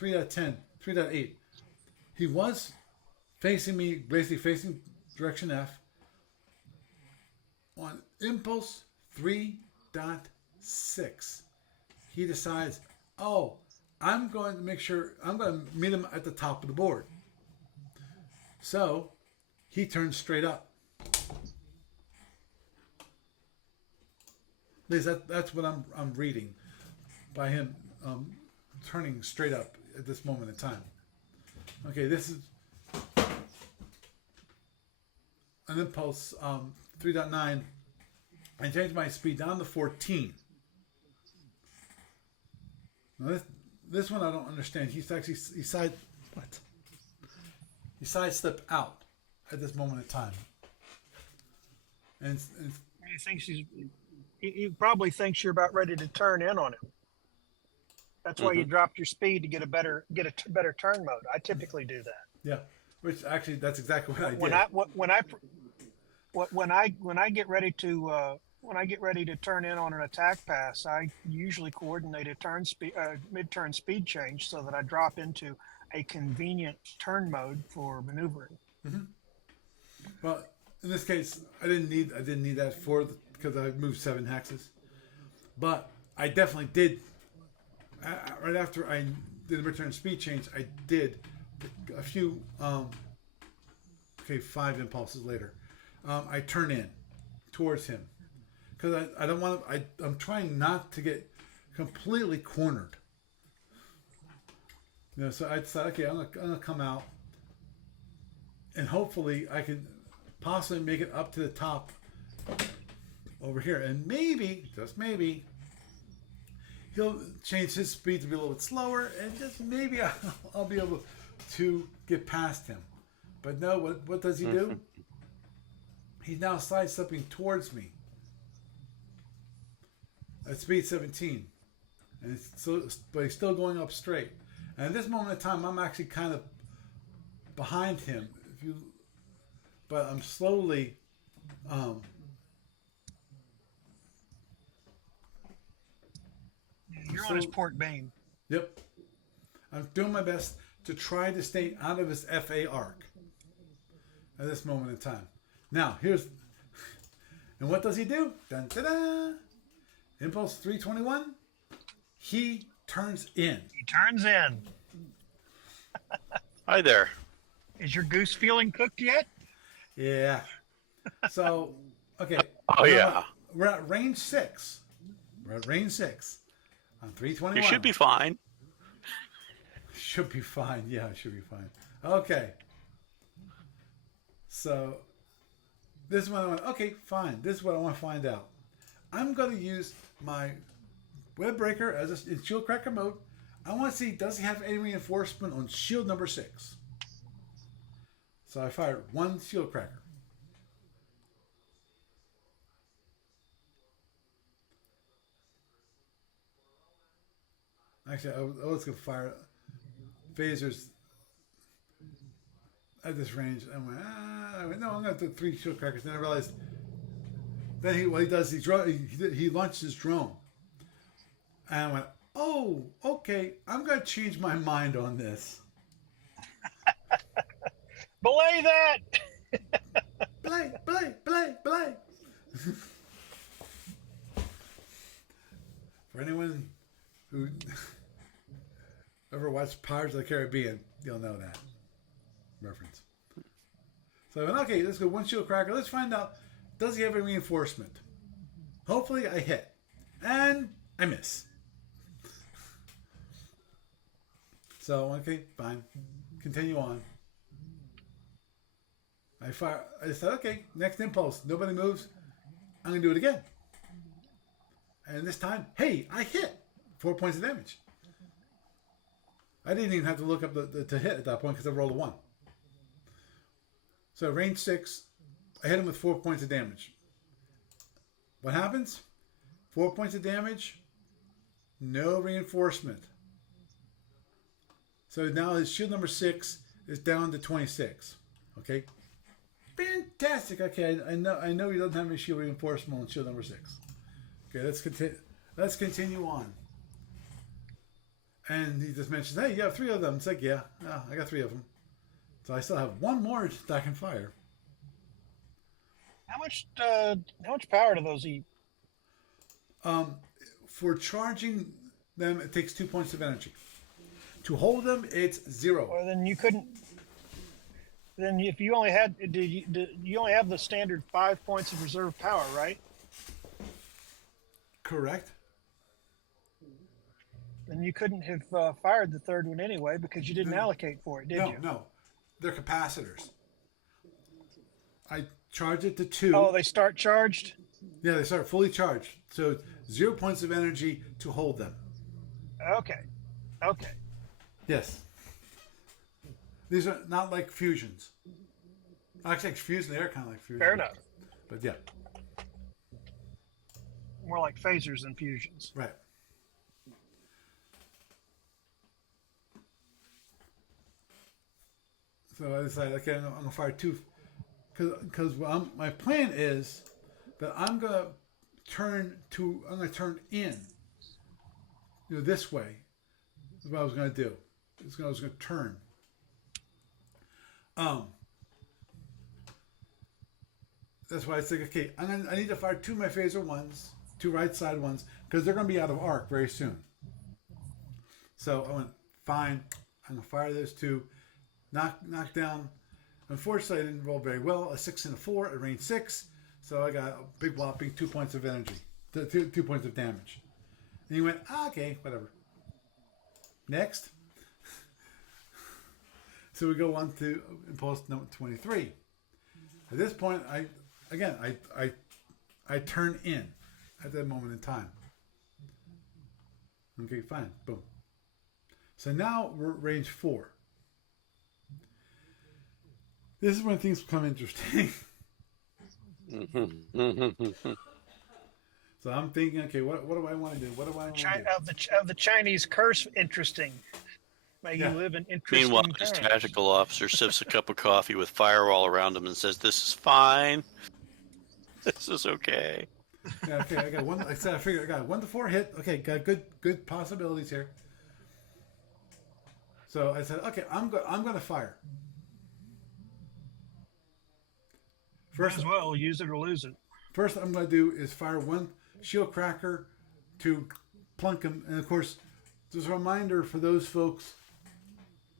3.10, 3.8. He was facing me, basically facing direction F. On Impulse 3.6, he decides, I'm going to meet him at the top of the board. So he turns straight up. At least that's what I'm reading by him turning straight up at this moment in time. Okay, this is an Impulse 3.9. I changed my speed down to 14. Now this one I don't understand. He sidestepped out at this moment in time, and He probably thinks you're about ready to turn in on him. That's why you dropped your speed to get a better turn mode. I typically do that. Yeah, which actually that's exactly what I did. When I get ready to turn in on an attack pass, I usually coordinate a mid-turn speed change so that I drop into a convenient turn mode for maneuvering. Well, in this case, I didn't need that because I moved 7 hexes, but I definitely did. Right after I did the return speed change, I did a few. 5 impulses later, I turn in towards him because I don't want to. I'm trying not to get completely cornered. So I decided, okay, I'm gonna come out, and hopefully I can possibly make it up to the top over here, and maybe, just maybe, he'll change his speed to be a little bit slower, and just maybe I'll be able to get past him. But no, what does he do? He's now sidestepping towards me at speed 17, and but he's still going up straight. And at this moment in time, I'm actually kind of behind him. But I'm slowly. You're on his port beam. Yep. I'm doing my best to try to stay out of his FA arc at this moment in time. Now, and what does he do? Dun, da, da. Impulse 321. He turns in. He turns in. Hi there. Is your goose feeling cooked yet? Yeah. So, okay. Oh, yeah. We're at range 6. On 321. You should be fine. Should be fine. Yeah, it should be fine. Okay. So, this is what I want. Okay, fine. This is what I want to find out. I'm going to use my web breaker as in shield cracker mode. I want to see, does he have any reinforcement on shield number 6? So I fired 1 shield cracker. Actually, I was going to fire phasers at this range. I went, no, I'm going to do 3 shield crackers. Then I realized, what he does, he launched his drone. And I went, oh, okay, I'm going to change my mind on this. Belay that! Belay. For anyone who ever watched Pirates of the Caribbean, you'll know that reference. So I went, okay, let's go 1 shield cracker. Let's find out, does he have a reinforcement? Hopefully I hit. And I miss. So, okay, fine. Continue on. I said, okay, next impulse. Nobody moves. I'm going to do it again. And this time, hey, I hit. 4 points of damage. I didn't even have to look up to hit at that point because I rolled a 1. So range 6, I hit him with 4 points of damage. What happens? 4 points of damage, no reinforcement. So now his shield number 6 is down to 26. Okay? Fantastic. Okay, I know he doesn't have any shield reinforcement on shield number 6. Okay, let's continue on. And he just mentions, hey, you have 3 of them. It's like, yeah, I got 3 of them. So I still have 1 more that I can fire. How much power do those eat? For charging them, it takes 2 points of energy. To hold them, it's 0. Well, then you couldn't. Then if you only had, you only have the standard 5 points of reserve power, right? Correct. Then you couldn't have fired the 3rd one anyway because you didn't allocate for it, did you? No. They're capacitors. I charge it to 2. Oh, they start charged? Yeah, they start fully charged. So 0 points of energy to hold them. Okay. Yes. These are not like fusions. Actually, fusions, they are kind of like fusions. Fair enough. But yeah. More like phasers than fusions. Right. So I decided, okay, I'm gonna fire two, because my plan is that I'm gonna turn in, this way. Is what I was gonna do. I was gonna turn. That's why I said, okay, I need to fire two of my phaser ones, two right side ones, because they're gonna be out of arc very soon. So I went, fine, I'm gonna fire those two, knock down. Unfortunately, I didn't roll very well. A 6 and a 4 at range 6, so I got a big whopping 2 points of energy, 2 points of damage. And he went, okay, whatever. Next. So we go on to impulse number 23. At this point, I turn in at that moment in time. Okay, fine, boom. So now we're at range 4. This is when things become interesting. So I'm thinking, okay, what do I want to do? What do I want to do? Of the Chinese curse, interesting. May you live in interesting Meanwhile, times. his tactical officer sips a cup of coffee with fire all around him and says, "This is fine. This is okay." Yeah, okay, I got one. I said I figured I got 1 to 4 hit. Okay, got good possibilities here. So I said, okay, I'm going to fire. First, as well, use it or lose it. First, I'm going to do is fire one shield cracker to plunk him, and of course, just a reminder for those folks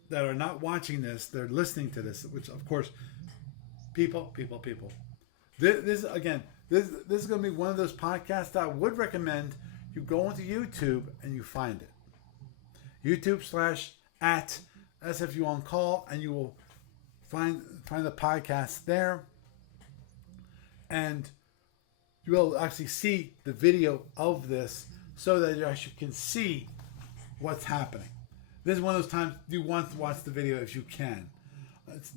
that are not watching this, they're listening to this, which of course, people. This again, this is going to be one of those podcasts that I would recommend you go onto YouTube and you find it. YouTube/@SFU on call, and you will find the podcast there, and you will actually see the video of this so that you actually can see what's happening. This is one of those times you want to watch the video if you can. It's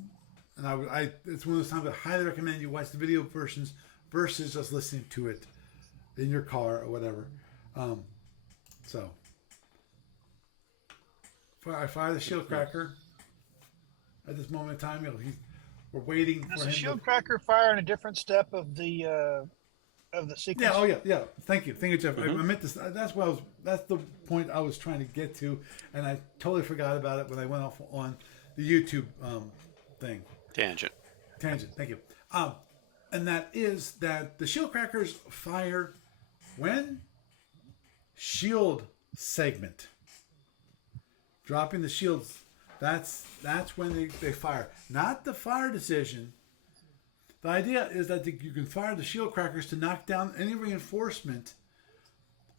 one of those times I highly recommend you watch the video versions versus just listening to it in your car or whatever. So I fire the shield cracker at this moment in time. We're waiting for him. Does the shield cracker fire in a different step of the sequence? Yeah. Oh yeah. Thank you, Jeff. I meant this. That's the point I was trying to get to, and I totally forgot about it when I went off on the YouTube thing. Tangent. Thank you. And that is that the shield crackers fire when shield segment. Dropping the shields. That's when they fire. Not the fire decision. The idea is that you can fire the shield crackers to knock down any reinforcement,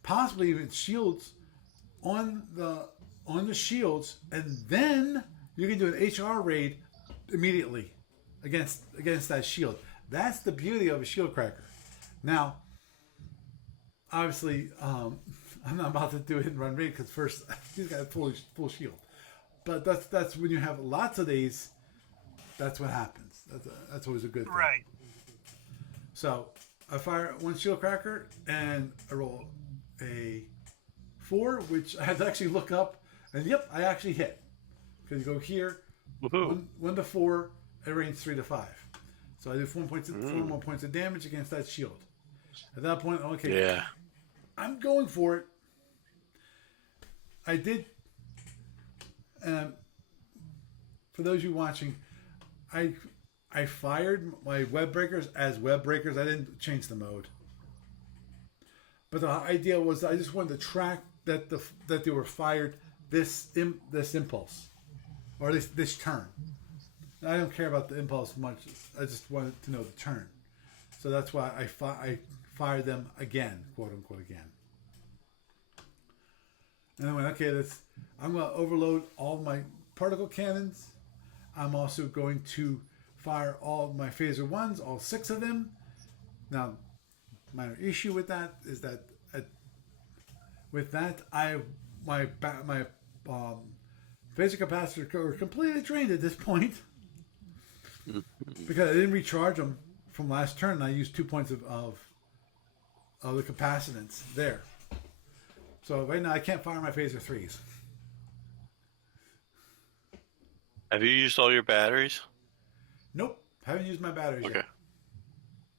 possibly even shields, on the shields, and then you can do an HR raid immediately against that shield. That's the beauty of a shield cracker. Now, obviously, I'm not about to do a hit and run raid because first he's got a full shield. But that's when you have lots of these. That's what happens. That's always a good thing. Right. So I fire one shield cracker and I roll a 4, which I had to actually look up, and yep, I actually hit. Because you go here, 1 to 4, at range 3 to 5. So I do 4 more points of damage against that shield. At that point, okay, yeah, I'm going for it. I did. And for those of you watching, I fired my web breakers as web breakers. I didn't change the mode. But the idea was I just wanted to track that they were fired this impulse or this turn. And I don't care about the impulse much. I just wanted to know the turn. So that's why I fired them again, quote unquote again. And I went, okay, I'm going to overload all my particle cannons. I'm also going to fire all my phaser ones, all 6 of them. Now, minor issue with that is that my phaser capacitors are completely drained at this point because I didn't recharge them from last turn. And I used 2 points of the capacitance there. So right now I can't fire my phaser 3s. Have you used all your batteries? Nope, haven't used my batteries Okay. yet.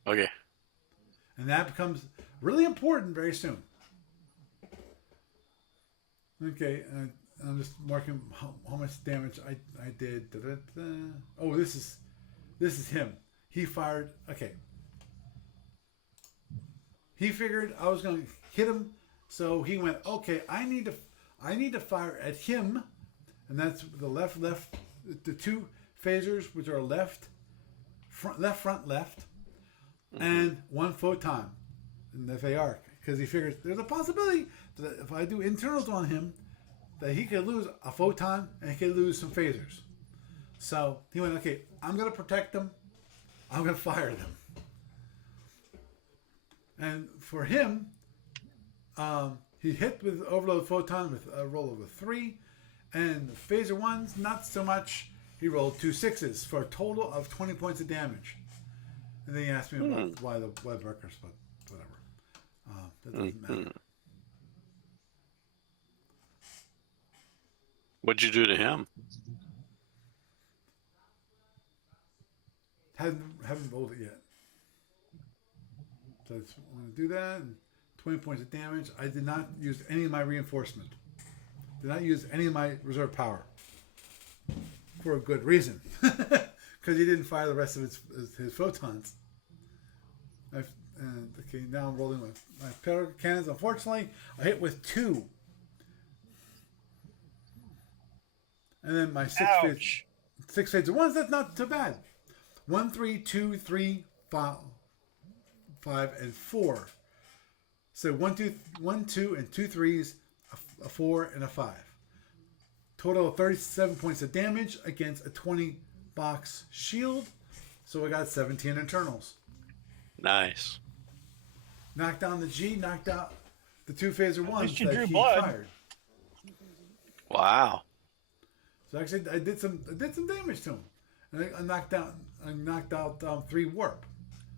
Okay. And that becomes really important very soon. Okay, I'm just marking how much damage I did. Da, da, da. Oh, this is him. He fired. Okay. He figured I was going to hit him, so he went, okay, I need to fire at him, and that's the left, the two phasers, which are left, front, and one photon in the FA because he figures there's a possibility that if I do internals on him, that he could lose a photon and he could lose some phasers. So he went, okay, I'm going to protect them. I'm going to fire them. And for him, he hit with overload photon with a roll of a 3. And the phaser ones, not so much. He rolled 2 6s for a total of 20 points of damage. And then he asked me about why the web records, but whatever. That doesn't matter. What'd you do to him? Haven't rolled it yet. So I'm going to do that. And 20 points of damage. I did not use any of my reinforcement. Did not use any of my reserve power. For a good reason. Because he didn't fire the rest of his photons. Okay, now I'm rolling with my powder cannons. Unfortunately, I hit with 2. And then my 6 phaser ones, that's not too bad. 1, 3, 2, 3, 5, and 4. So 1, 2, and 2 3s, a 4, and a 5. Total of 37 points of damage against a 20 box shield. So I got 17 internals. Nice. Knocked down the G, knocked out the 2 phaser ones that he blood. fired. Wow. So actually, I did some damage to him, and I knocked out 3 warp.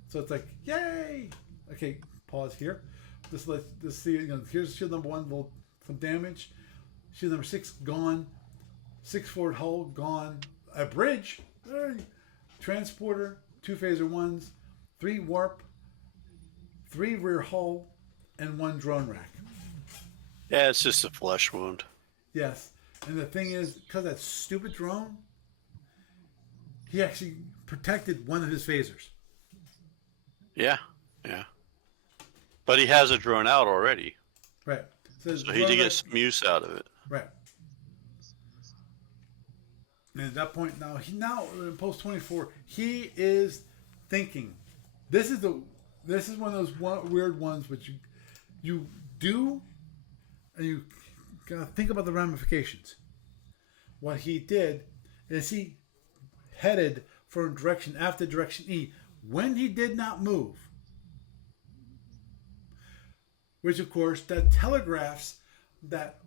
So it's like, yay! Okay, pause here. Let's see. Here's shield number 1, rolled some damage. Shield number 6 gone. 6 forward hull gone. A bridge, transporter, 2 phaser ones, 3 warp, 3 rear hull, and 1 drone rack. Yeah, it's just a flesh wound. Yes. And the thing is, because that stupid drone, he actually protected one of his phasers. Yeah. But he has a drone out already. Right. So he did get some use out of it. Right. And at that point, now in post 24, he is thinking. This is one of those weird ones which you do, and you gotta think about the ramifications. What he did is he headed for direction after direction E when he did not move. Which, of course, that telegraphs that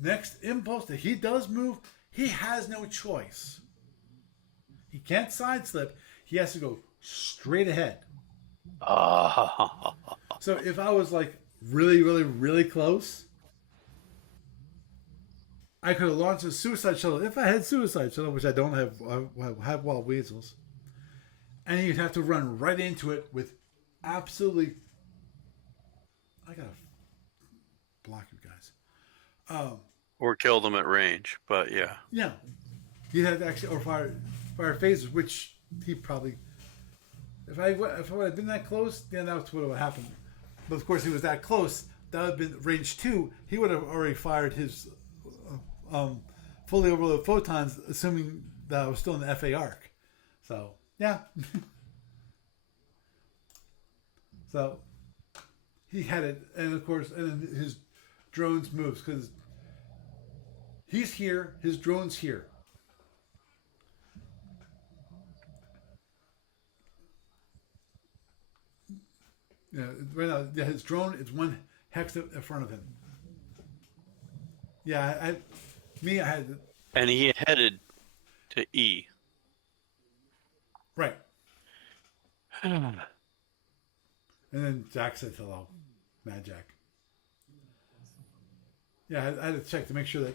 next impulse that he does move, he has no choice. He can't sideslip. He has to go straight ahead. So if I was like really, really, really close, I could have launched a suicide shuttle if I had suicide shuttle, which I don't have. I have wild weasels, and you'd have to run right into it with absolutely. I gotta block you guys. Or kill them at range, but yeah. Yeah, you'd have to actually or fire phasers, which he probably. If I would have been that close, then that's what would have happened. But of course, he was that close. That would have been range 2. He would have already fired his fully overloaded photons, assuming that I was still in the FA arc. So yeah. So he had it, and of course, and then his drones moves because he's here, his drone's here. Yeah, right now his drone is 1 hex in front of him. Yeah, I had. And he headed to E. Right. And then Jack said hello. Mad Jack. Yeah, I had to check to make sure that.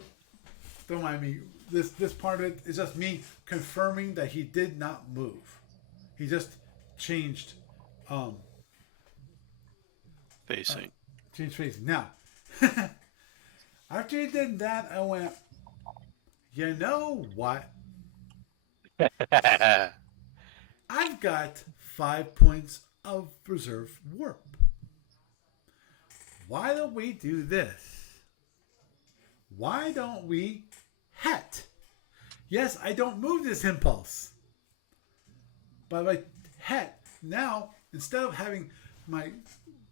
Don't mind me this part of it is just me confirming that he did not move. He just changed Facing. facing. Now, after he did that, I went, you know what? I've got 5 points of reserve warp. Why don't we do this? Why don't we het? Yes, I don't move this impulse. But if I het, now, instead of having my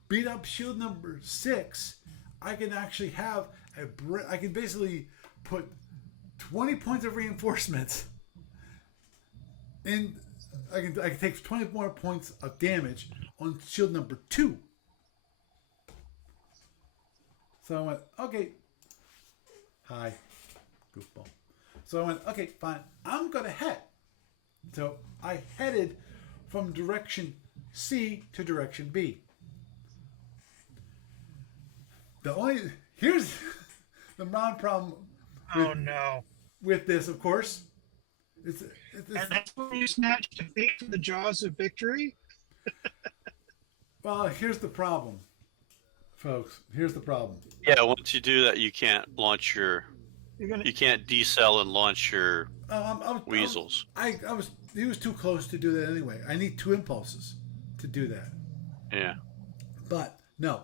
beat up shield number 6, I can actually have I can basically put 20 points of reinforcement in. I can take 20 more points of damage on shield number 2. So I went, okay. Hi, goofball. So I went, okay, fine. I'm going to head. So I headed from direction C to direction B. Here's the main problem. Oh no! With this, of course, it's And that's when you snatch defeat from the jaws of victory. well. Here's the problem, folks. Here's the problem. Yeah, once you do that, you can't launch your. You can't decel and launch your weasels. He was too close to do that anyway. I need 2 impulses to do that. Yeah. But no.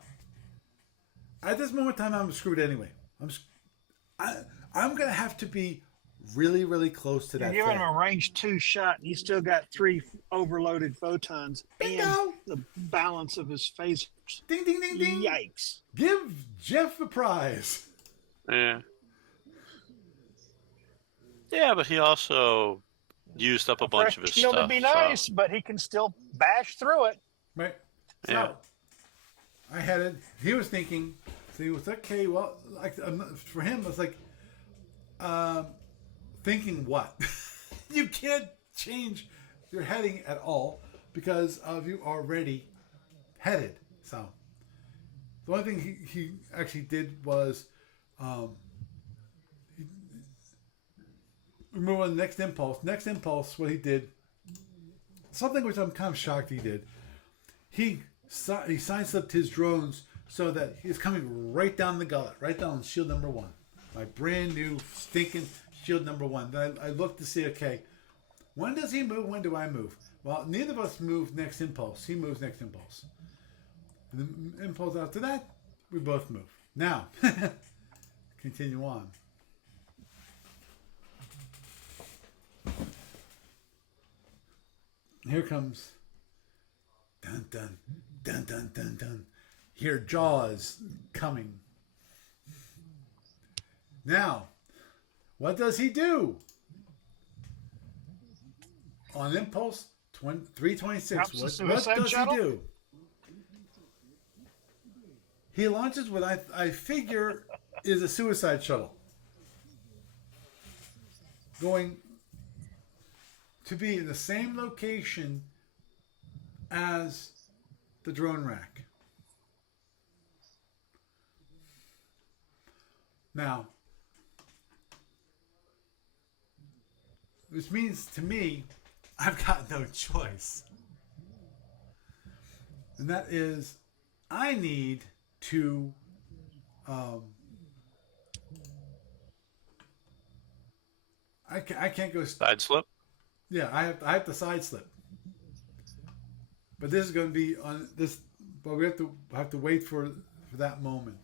At this moment in time, I'm screwed anyway. I'm gonna have to be really, really close to that. You're giving him a range 2 shot, and he's still got 3 overloaded photons Bingo! and the balance of his phasers. Ding, ding, ding, ding! Yikes! Give Jeff a prize. Yeah. Yeah, but he also used up a bunch of his Shield stuff. would be nice, but he can still bash through it. Right. So Yeah. I headed. He was thinking. So he was okay. Well, like for him, it's like thinking what? You can't change your heading at all because of you already headed. So the only thing he actually did was remove on the next impulse. Next impulse, what he did, something which I'm kind of shocked he did. He sidestepped his drones so that he's coming right down the gullet, right down shield number 1. My brand new stinking shield number 1. Then I looked to see, okay, when does he move? When do I move? Well, neither of us move next impulse. He moves next impulse. And the impulse after that, we both move. Now, continue on. Here comes dun dun dun dun dun dun. Hear Jaws coming. Now, what does he do? On impulse 326, what does he do? He launches what I figure is a suicide shuttle. Going to be in the same location as the drone rack. Now, which means to me, I've got no choice. And that is, I need to I can't go Side slip? Yeah, I have to side slip. But this is going to be on this. But we have to wait for that moment.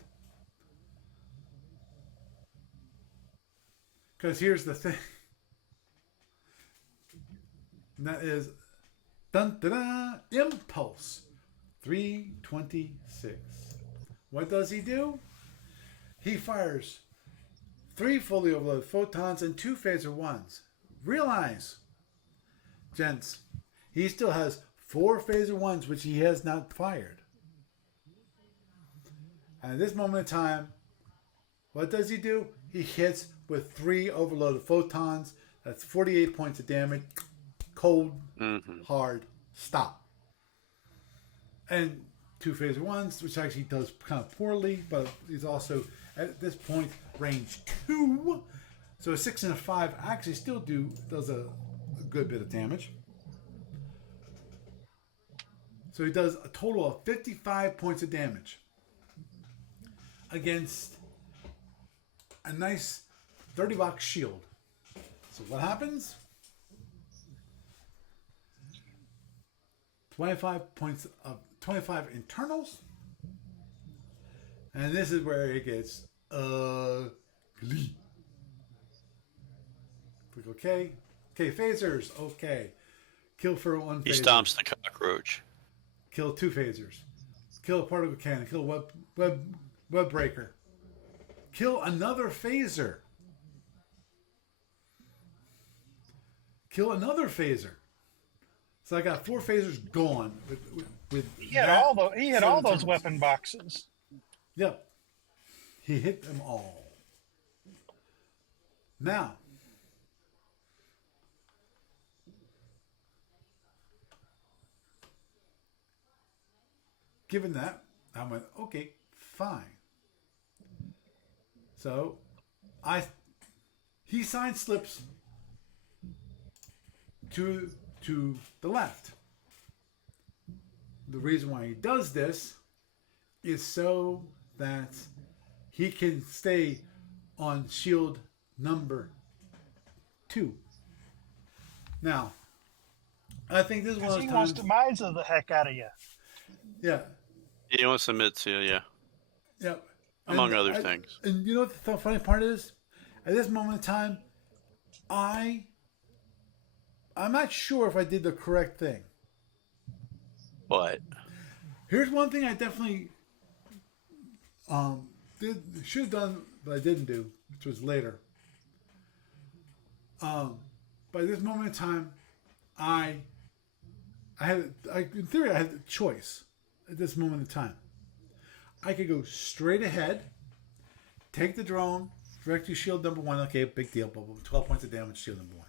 Because here's the thing. And that is dun, dun, dun, impulse 326. What does he do? He fires 3 fully overloaded photons and 2 phaser 1s. Realize, gents, he still has 4 phaser 1s which he has not fired. And at this moment in time, what does he do? He hits with 3 overloaded photons. That's 48 points of damage. Cold, hard, stop. And 2 phaser 1s, which actually does kind of poorly, but he's also, at this point, range 2. So a 6 and a 5 actually still does a good bit of damage. So he does a total of 55 points of damage against a nice 30-box shield. So what happens? 25 points of 25 internals. And this is where it gets ugly. Click OK. Okay, phasers. Okay. Kill for one phaser. He stomps the cockroach. Kill 2 phasers. Kill a particle cannon. Kill a web breaker. Kill another phaser. Kill another phaser. So I got 4 phasers gone. He had all those weapon boxes. Yep. He hit them all. Now, given that, I went, okay, fine. So, he side slips to the left. The reason why he does this is so that he can stay on shield number 2. Now, I think this is one of those He times. wants to Miza the heck out of you. Yeah. He wants to Mitsu, yeah. Yep. Among other things. And you know what the funny part is? At this moment in time, I'm not sure if I did the correct thing. What? Here's one thing I definitely should have done, but I didn't do, which was later. By this moment in time, in theory, I had a choice at this moment in time. I could go straight ahead, take the drone, direct to shield number 1. Okay, big deal. 12 points of damage, shield number 1.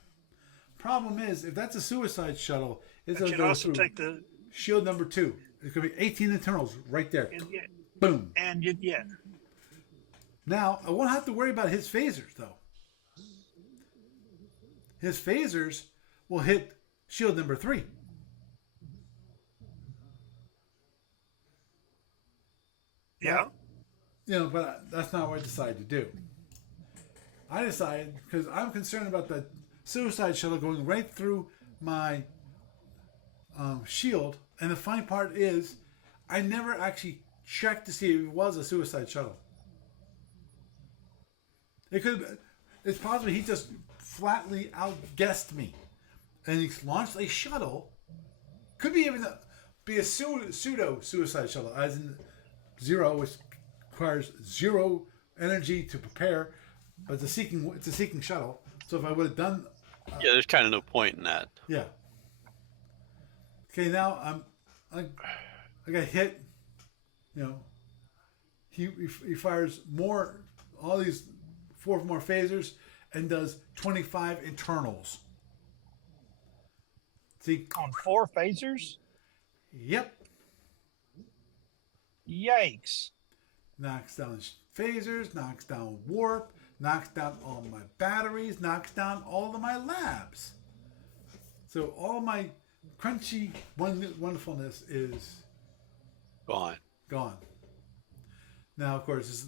Problem is, if that's a suicide shuttle, it's going to go through take the shield number 2. It's going to be 18 internals right there. Boom. And Now, I won't have to worry about his phasers, though. His phasers will hit shield number 3. Yeah. But that's not what I decided to do. I decided, because I'm concerned about the suicide shuttle going right through my shield, and the funny part is, I never actually checked to see if it was a suicide shuttle. It's possible he just flatly outguessed me, and he launched a shuttle. Could be even be a pseudo suicide shuttle, as in 0, which requires 0 energy to prepare, but it's a seeking shuttle. So if I would have done, Yeah, there's kind of no point in that. yeah. Okay, now I got hit. He fires all these 4 more phasers, and does 25 internals. See? On 4 phasers? Yep. Yikes. Knocks down phasers, knocks down warp, knocks down all my batteries, knocks down all of my labs. So all my crunchy wonderfulness is gone. Now, of course,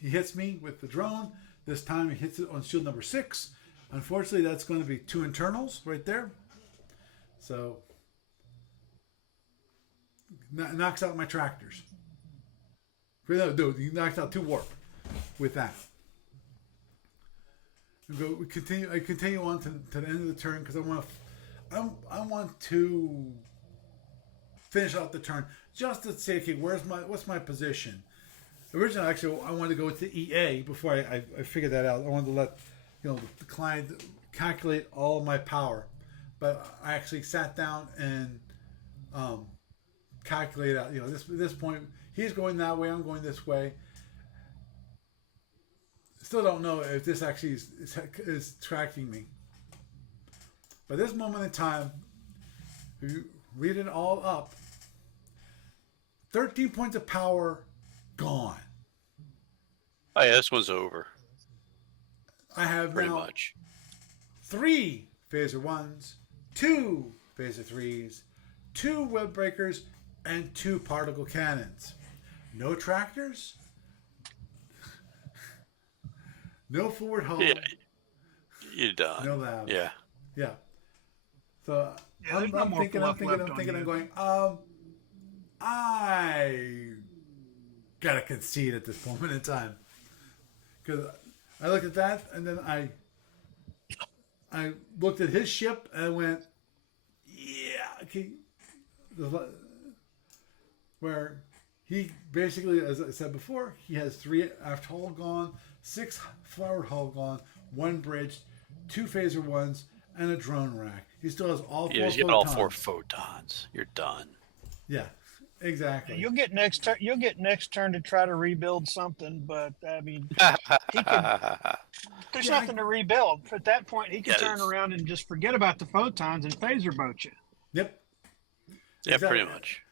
he hits me with the drone. This time he hits it on shield number 6. Unfortunately, that's going to be 2 internals right there. So, knocks out my tractors. No, dude, he knocks out 2 warp with that. I continue on to the end of the turn because I want to finish out the turn just to say, okay, what's my position? Originally, actually, I wanted to go to EA before I figured that out. I wanted to let the client calculate all my power, but I actually sat down and calculated out. This point, he's going that way, I'm going this way. Still don't know if this actually is tracking me. By this moment in time, if you read it all up, 13 points of power gone. Oh yeah, this one's over. I have pretty now much. 3 phaser 1s, 2 phaser 3s, 2 web breakers, and 2 particle cannons. No tractors, no forward hull, Yeah, you're done. no labs. Yeah. Yeah. So Yeah, there's no more fluff left on I'm you. going, I gotta concede at this moment in time. Because I looked at that and then I looked at his ship and I went, yeah, okay. Where he basically, as I said before, he has 3 aft hull gone, 6 forward hull gone, 1 bridge, 2 phaser 1s, and a drone rack. He still has all 4 You photons. got all 4 photons. You're done. Yeah, exactly. You'll get next turn. You'll get next turn to try to rebuild something, but I mean, he could. There's Yeah, nothing to rebuild. At that point, he could Yeah, turn around and just forget about the photons and phaser boat you. Yep. Yeah, Exactly. pretty much.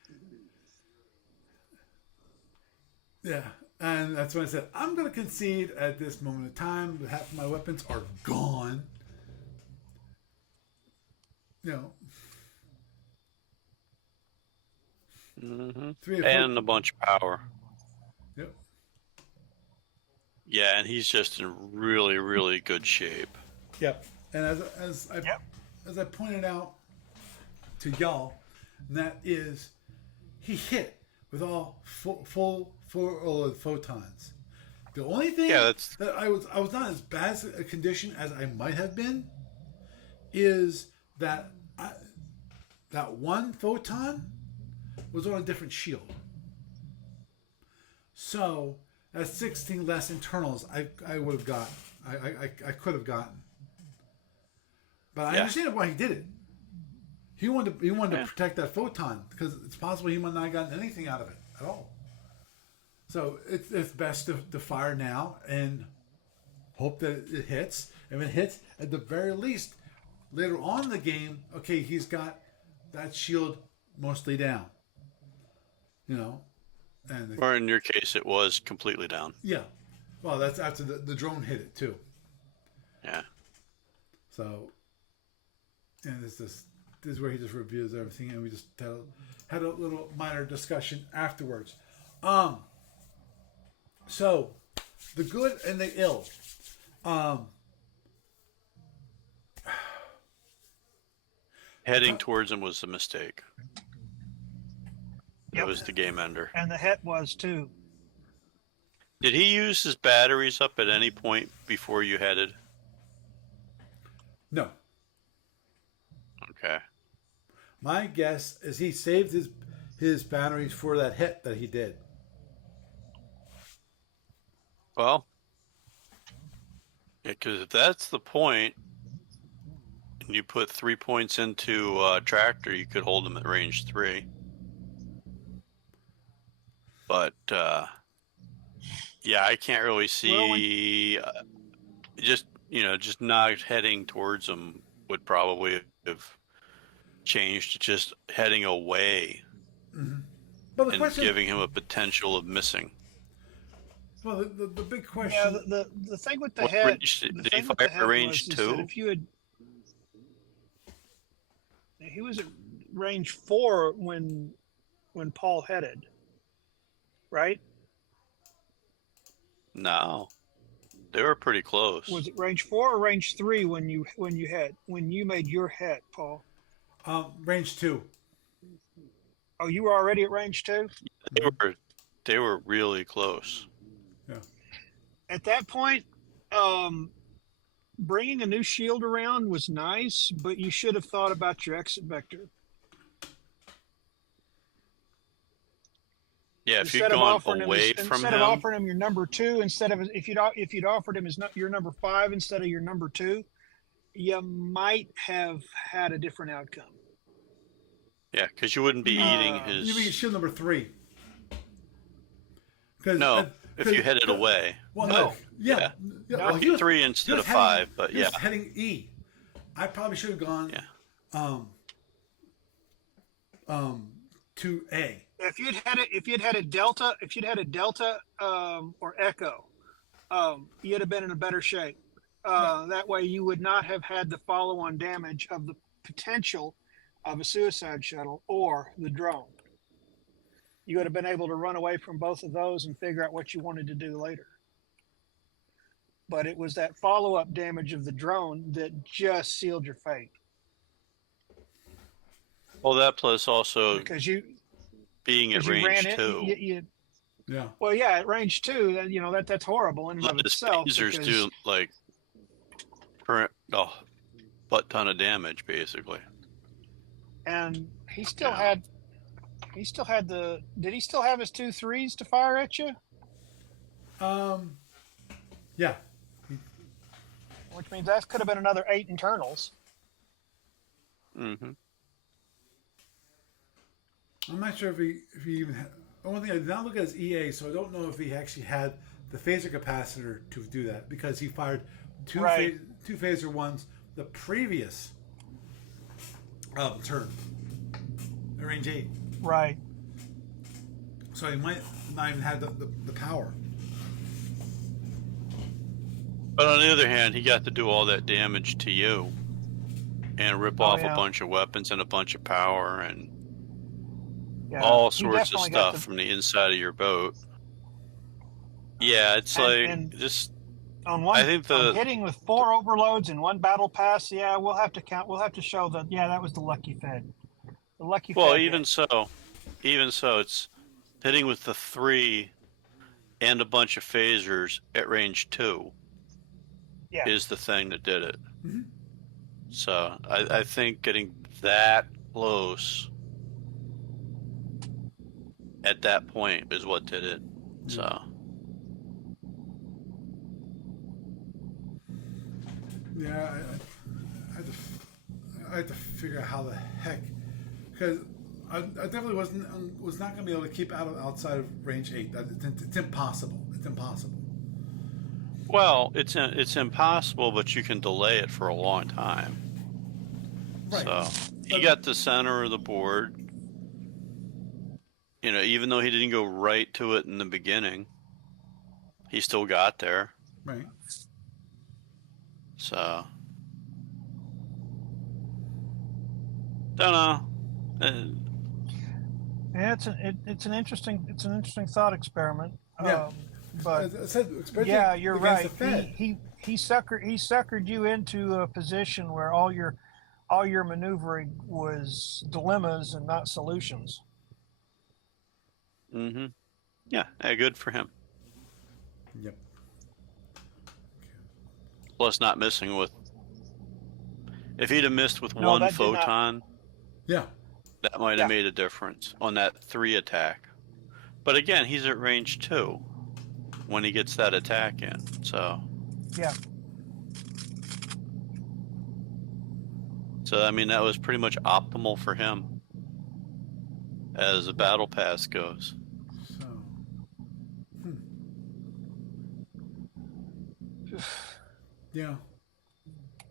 Yeah, and that's when I said I'm going to concede at this moment in time. Half of my weapons are gone. You know, Mm-hmm. 3 or 4. And a bunch of power. Yep. Yeah, and he's just in really, really good shape. Yep. And as I pointed out to y'all, and that is, he hit with all full photons. The only thing that I was not as bad a condition as I might have been is that that 1 photon was on a different shield. So that's 16 less internals I would have gotten. I could have gotten. But I understand why he did it. He wanted to protect that photon because it's possible he might not have gotten anything out of it at all. So it's best to fire now and hope that it hits. If it hits, at the very least, later on in the game, okay, he's got that shield mostly down. You know, Or in your case, it was completely down. Yeah. Well, that's after the drone hit it too. Yeah. So, and this is where he just reviews everything, and we just had a little minor discussion afterwards. So, the good and the ill. Heading towards him was a mistake. It Yep. was the game ender. And the het was too. Did he use his batteries up at any point before you headed? No. Okay. My guess is he saved his batteries for that hit that he did. Well, yeah, because if that's the point, and you put 3 points into tractor, you could hold him at range 3. But yeah, I can't really see. Just not heading towards him would probably have changed to just heading away But the and question, giving him a potential of missing. well, the big question. Yeah, the thing with the What het. range The did he thing with fire the at het range was, is that 2? if you had, he was at range 4 when Paul headed, right? No, they were pretty close. Was it range 4 or range 3 when you made your het, Paul? Range 2. Oh, you were already at range 2? They were really close. Yeah. At that point, bringing a new shield around was nice, but you should have thought about your exit vector. Yeah, if you'd gone away from instead him, of offering him your number 2, if you'd offered him your number 5 instead of your number 2, you might have had a different outcome. yeah, because you wouldn't be eating his. You mean shield number 3? No, if you headed away. Well, No. no. Yeah. Well, he was- 3 instead he of was 5, but he was yeah. heading E. I probably should have gone to A. If you'd had a delta or echo, you'd have been in a better shape. That way you would not have had the follow-on damage of the potential of a suicide shuttle or the drone. You would have been able to run away from both of those and figure out what you wanted to do later. But it was that follow-up damage of the drone that just sealed your fate. Well, that plus also Because you being at you ran range it, 2. Yeah. well, yeah, at range 2, you know that's horrible in and of Let his itself. phasers Because, do like butt ton of damage, basically. and he still had the. Did he still have his 2 3s to fire at you? Yeah. Which means that could have been another 8 internals. Mm-hmm. I'm not sure if he even had. The only thing I did not look at his EA, so I don't know if he actually had the phaser capacitor to do that because he fired two phaser ones the previous turn at range 8. Right. So he might not even have the power. But on the other hand, he got to do all that damage to you and rip off yeah. a bunch of weapons and a bunch of power and He all sorts of definitely got stuff from the inside of your boat. Yeah, it's just. On one, I think on hitting with 4 overloads in one battle pass. Yeah, we'll have to count. We'll have to show that. Yeah, that was the lucky Fed. The lucky. Well, Fed even so, it's hitting with the 3 and a bunch of phasers at range 2 is the thing that did it. Mm-hmm. So I think getting that close at that point is what did it. So. Yeah, I had to figure out how the heck, because I definitely was not going to be able to keep outside of range 8. It's impossible. It's impossible. Well, it's impossible, but you can delay it for a long time. Right. So he got the center of the board. You know, even though he didn't go right to it in the beginning, he still got there. Right. So, don't know. Yeah, it's an interesting thought experiment. Yeah. But I said, yeah, you're right. The Fed. He suckered you into a position where all your maneuvering was dilemmas and not solutions. Mm-hmm. Yeah, good for him. Yep. Plus, not missing with. If he'd have missed with one photon, yeah, that might have made a difference on that 3 attack. But again, he's at range 2 when he gets that attack in. So. Yeah. So I mean, that was pretty much optimal for him as a battle pass goes. So. Yeah.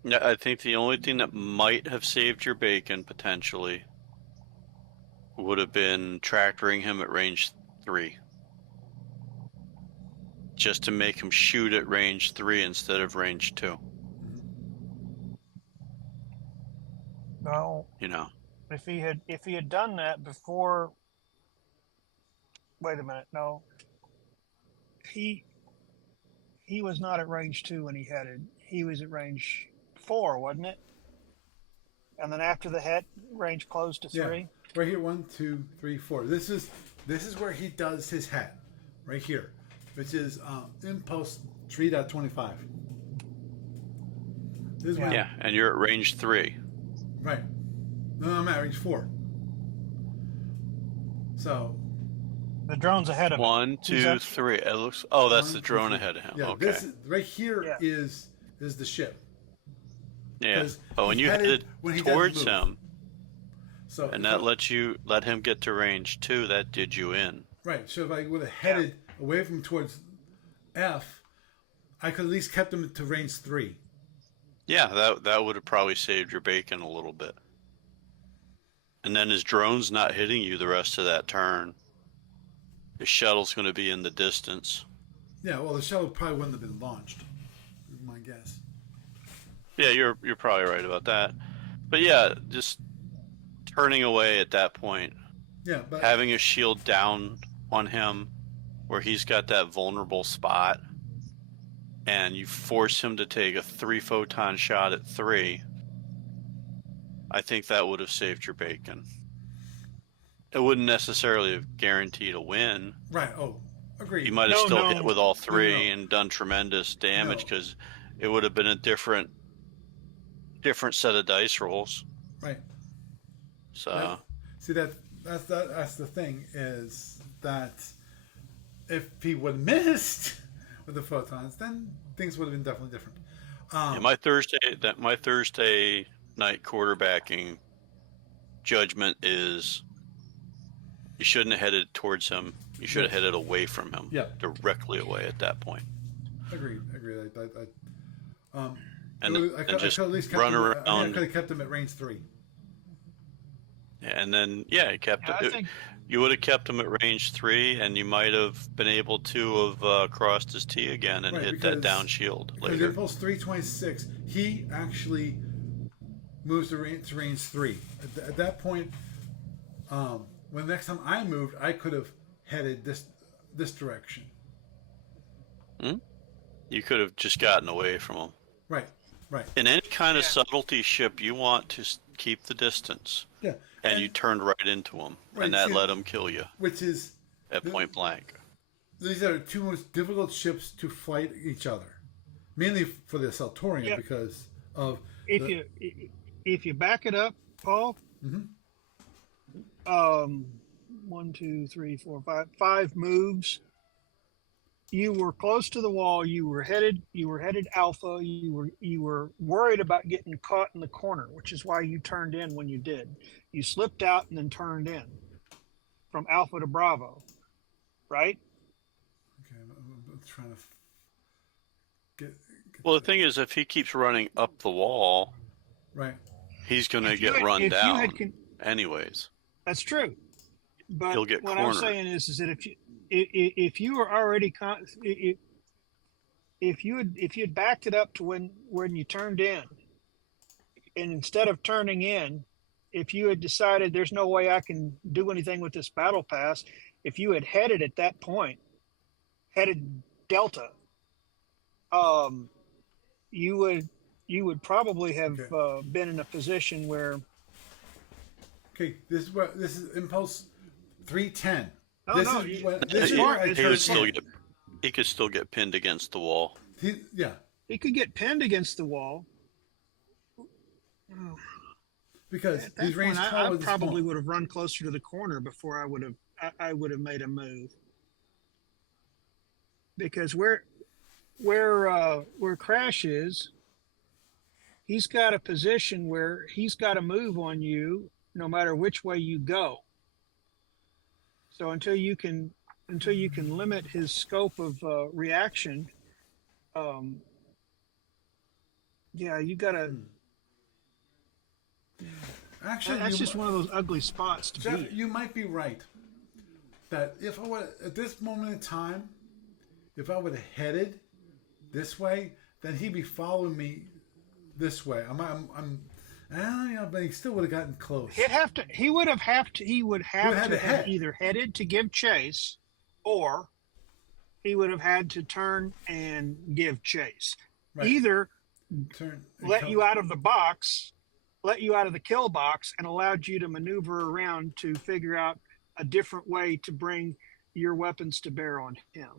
Yeah, I think the only thing that might have saved your bacon potentially would have been tractoring him at range 3. Just to make him shoot at range 3 instead of range 2. No. You know. If he had done that before. Wait a minute. No. He was not at range 2 when he headed. He was at range 4, wasn't it? And then after the head, range closed to 3. Yeah. Right here, 1, 2, 3, 4. This is where he does his head. Right here, which is impulse 3.25. This is yeah, and you're at range 3. Right. No, I'm at range 4. So. The drone's ahead of him. 1, 2, 3. It looks. Oh, that's the drone ahead of him. Yeah, okay. This right here is the ship. Yeah. Oh, and you headed towards him. So and that let him get to range 2. That did you in. Right. So if I would have headed away from towards F, I could at least kept him to range 3. Yeah, that would have probably saved your bacon a little bit. And then his drone's not hitting you the rest of that turn. His shuttle's going to be in the distance. Yeah, well, the shuttle probably wouldn't have been launched, is my guess. Yeah, you're probably right about that. But yeah, just turning away at that point, Yeah, but having a shield down on him where he's got that vulnerable spot, and you force him to take a 3 photon shot at 3, I think that would have saved your bacon. It wouldn't necessarily have guaranteed a win. right. Oh, agreed. He might have No, still no. hit with all 3 No. and done tremendous damage No. because it would have been a different set of dice rolls. Right. So See that's the thing is that if he would have missed with the photons, then things would have been definitely different. yeah, my Thursday night quarterbacking judgment is you shouldn't have headed towards him. You should have headed away from him. Yeah. Directly away at that point. Agreed. And I could just at least run I around. could have kept him at range 3. And then, yeah, I think you would have kept him at range 3, and you might have been able to have crossed his T again and Right, hit that down shield Because later. Impulse 326, he actually moves to range 3. At that point, when the next time I moved, I could have headed this direction. You could have just gotten away from him. Right. In any kind of subtlety ship, you want to keep the distance. Yeah. And you turned right into him, Right, and that see, let him kill you Which is at point blank. these are the two most difficult ships to fight each other, mainly for the Saltorian Yep. because of if you back it up, Paul. Mhm. 1, 2, 3, 4, 5 moves. You were close to the wall. You were headed alpha. You were worried about getting caught in the corner, which is why you turned in when you did. You slipped out and then turned in from alpha to bravo, right? Okay, I'm trying to get Well, the thing is, if he keeps running up the wall, right. he's going to If you get had- run if you down had anyways. That's true. But He'll get what cornered. I'm saying is that if you were already if you had backed it up to when you turned in, and instead of turning in, if you had decided there's no way I can do anything with this battle pass, if you had headed at that point, headed delta, you would probably have been in a position where. Okay, this is Impulse 310. Oh, this no, is you- when, This this is is where where I it's He would turned still 10. get. He could still get pinned against the wall. Yeah, He could get pinned against the wall. because At that he's range point, 12 I with his probably spawn. would have run closer to the corner before I would have made a move. Because where Crash is, he's got a position where he's got to move on you no matter which way you go. So until you can limit his scope of reaction, yeah, you got to. Actually, That's just one of those ugly spots to Jeff, be. you might be right. That if I would at this moment in time, if I would have headed this way, then he'd be following me this way. But he still would have gotten close. He would have had to have head. either headed to give chase, or he would have had to turn and give chase. Right. Either Turn and let come- you out of the box, let you out of the kill box, and allowed you to maneuver around to figure out a different way to bring your weapons to bear on him.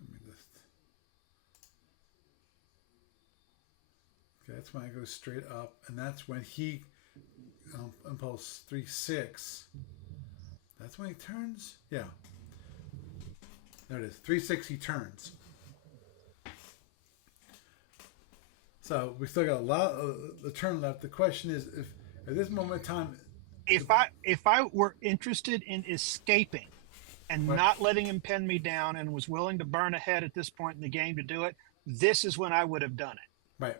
Let me list. Okay, that's when I go straight up, and that's when he impulse 3-6. That's when he turns. Yeah, there it is. 3-6. He turns. So we still got a lot of the turn left. The question is, if at this moment in time, If I were interested in escaping and Right. not letting him pin me down and was willing to burn ahead at this point in the game to do it, this is when I would have done it. right?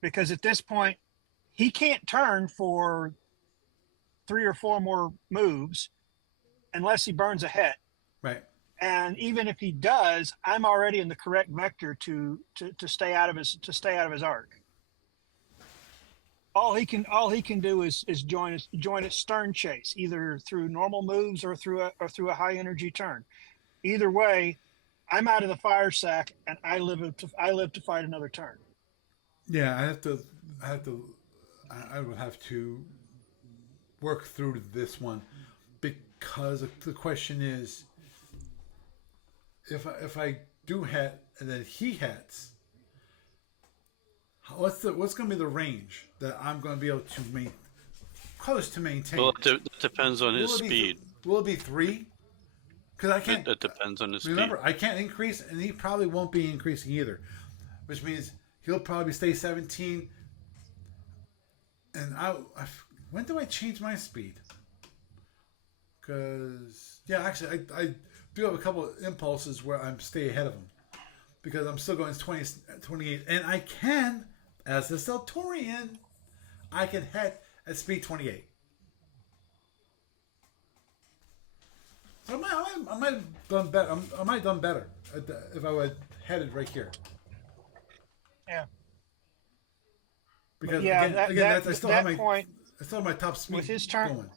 Because at this point, he can't turn for 3 or 4 more moves. unless he burns a het. Right. And even if he does, I'm already in the correct vector to stay out of his arc. All he can do is join its stern chase, either through normal moves or through a high energy turn. Either way, I'm out of the fire sack, and I live to fight another turn. Yeah, I would have to work through this one because the question is if I do hit and then he hits, what's going to be the range that I'm going to be able to close to maintain? Well, it depends on his speed. Will it be 3? Because I can't. It depends on his remember, speed. I can't increase, and he probably won't be increasing either, which means he'll probably stay 17. And when do I change my speed? Because actually, I do have a couple of impulses where I'm stay ahead of him because I'm still going 20, 28, and I can, as a Celtorian, I can head at speed 28. So I might have done better. I might have done better if I would headed right here. Yeah. Because I still have my top speed with his turn. going.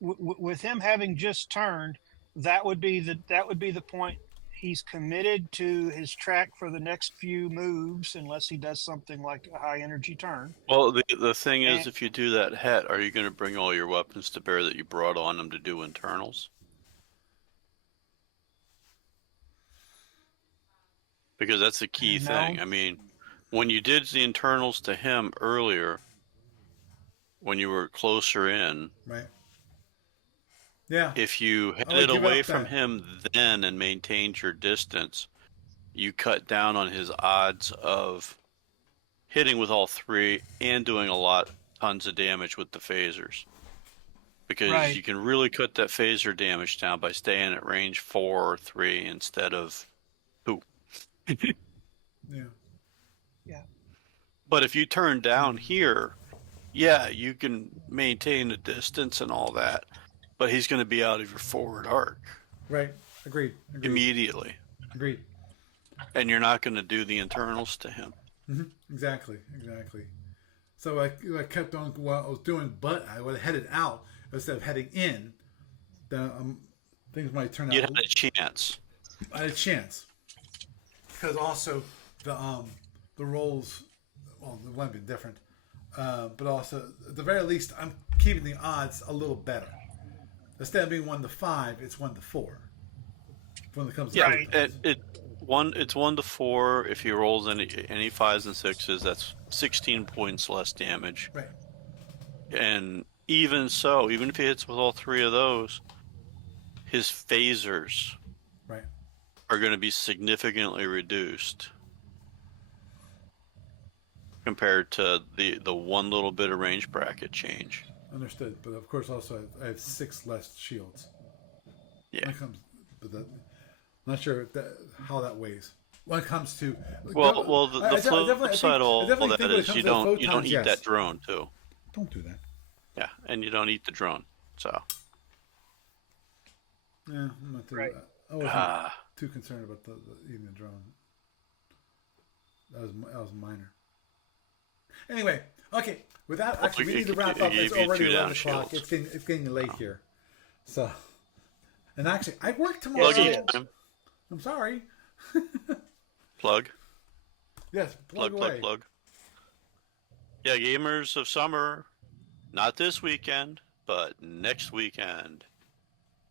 With him having just turned, that would be the point. He's committed to his track for the next few moves, unless he does something like a high energy turn. Well, the thing is, if you do that het, are you going to bring all your weapons to bear that you brought on him to do internals? Because that's the key thing. I mean, when you did the internals to him earlier, when you were closer in, right? Yeah. If you headed away from him then and maintained your distance, you cut down on his odds of hitting with all 3 and doing tons of damage with the phasers. Because you can really cut that phaser damage down by staying at range 4 or 3 instead of 2. Yeah. But if you turn down here, you can maintain the distance and all that. But he's going to be out of your forward arc. Right. Agreed. Immediately. Agreed. And you're not going to do the internals to him. Mm-hmm. Exactly. So I kept on what I was doing, but I would have headed out instead of heading in. Then things might turn out. You had a chance. I had a chance. Because also the roles, well, they wouldn't be different, but also at the very least I'm keeping the odds a little better. Instead of being 1 to 5, it's 1 to 4. When it comes to it's 1 to 4. If he rolls any 5s and 6s, that's 16 points less damage. Right. And even so, even if he hits with all 3 of those, his phasers are going to be significantly reduced compared to the one little bit of range bracket change. Understood, but of course also I have 6 less shields. Yeah. I'm not sure how that weighs. When it comes to the flip side of all that is you don't eat that drone too. Don't do that. Yeah, and you don't eat the drone, so. Yeah, I'm not too. I wasn't too concerned about the eating the drone. That was minor. Anyway, okay. With that, actually, we need to wrap up. It's already 11 o'clock. It's getting late here. So, and actually, I work tomorrow. I'm sorry. Plug. Yes, plug. Yeah, Gamers of Summer, not this weekend, but next weekend.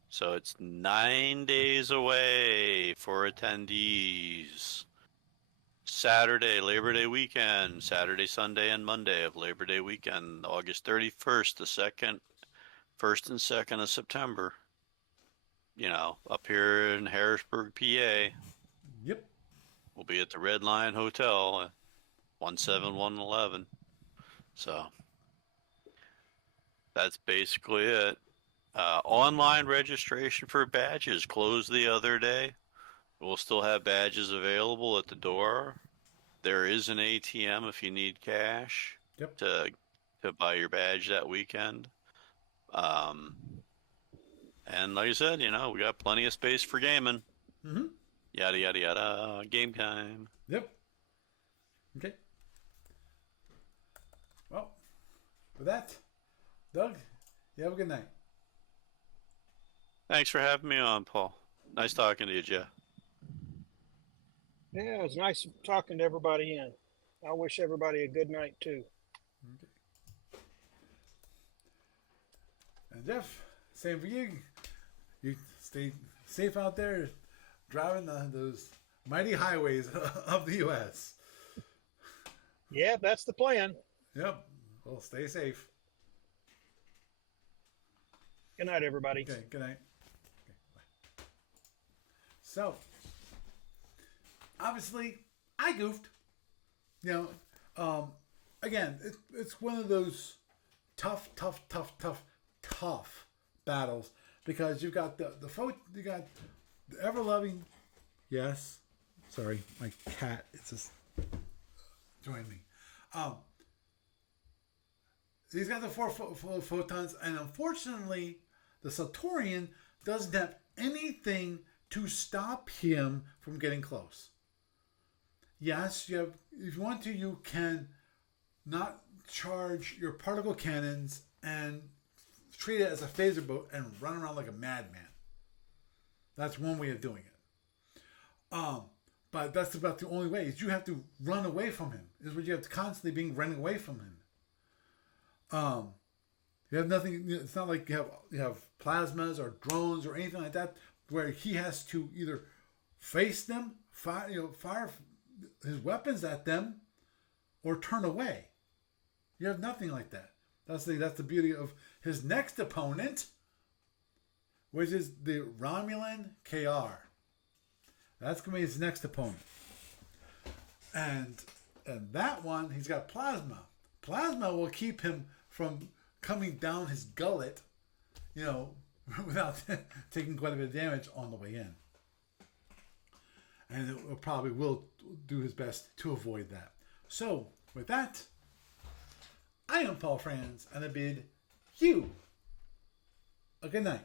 So it's 9 days away for attendees. Saturday, Labor Day weekend, Saturday, Sunday, and Monday of Labor Day weekend, August 31st, the 1st and 2nd of September. Up here in Harrisburg, PA. Yep. We'll be at the Red Lion Hotel, 17111. So that's basically it. Online registration for badges closed the other day. We'll still have badges available at the door. There is an ATM if you need cash to buy your badge that weekend. And like I said, we got plenty of space for gaming. Mm-hmm. Yada, yada, yada. Game time. Yep. Okay. Well, with that, Doug, you have a good night. Thanks for having me on, Paul. Nice talking to you, Jeff. Yeah, it was nice talking to everybody in. I wish everybody a good night too. Okay. And Jeff, same for you. You stay safe out there driving those mighty highways of the U.S. Yeah, that's the plan. Yep. Well, stay safe. Good night, everybody. Okay, good night. Okay, bye. So, obviously, I goofed. Again, it's one of those tough battles because you've got the ever loving. Yes, sorry, my cat. It's just joined me. He's got the four photons, and unfortunately, the Satorian doesn't have anything to stop him from getting close. Yes, if you want to, you can not charge your particle cannons and treat it as a phaser boat and run around like a madman. That's one way of doing it. But that's about the only way. Is you have to run away from him. Is what you have to constantly being running away from him. You have nothing. It's not like you have plasmas or drones or anything like that where he has to either face them, fire his weapons at them, or turn away. You have nothing like that. That's the beauty of his next opponent, which is the Romulan KR. That's gonna be his next opponent, and that one he's got plasma. Plasma will keep him from coming down his gullet, without taking quite a bit of damage on the way in. And it probably will do his best to avoid that. So, with that, I am Paul Franz, and I bid you a good night.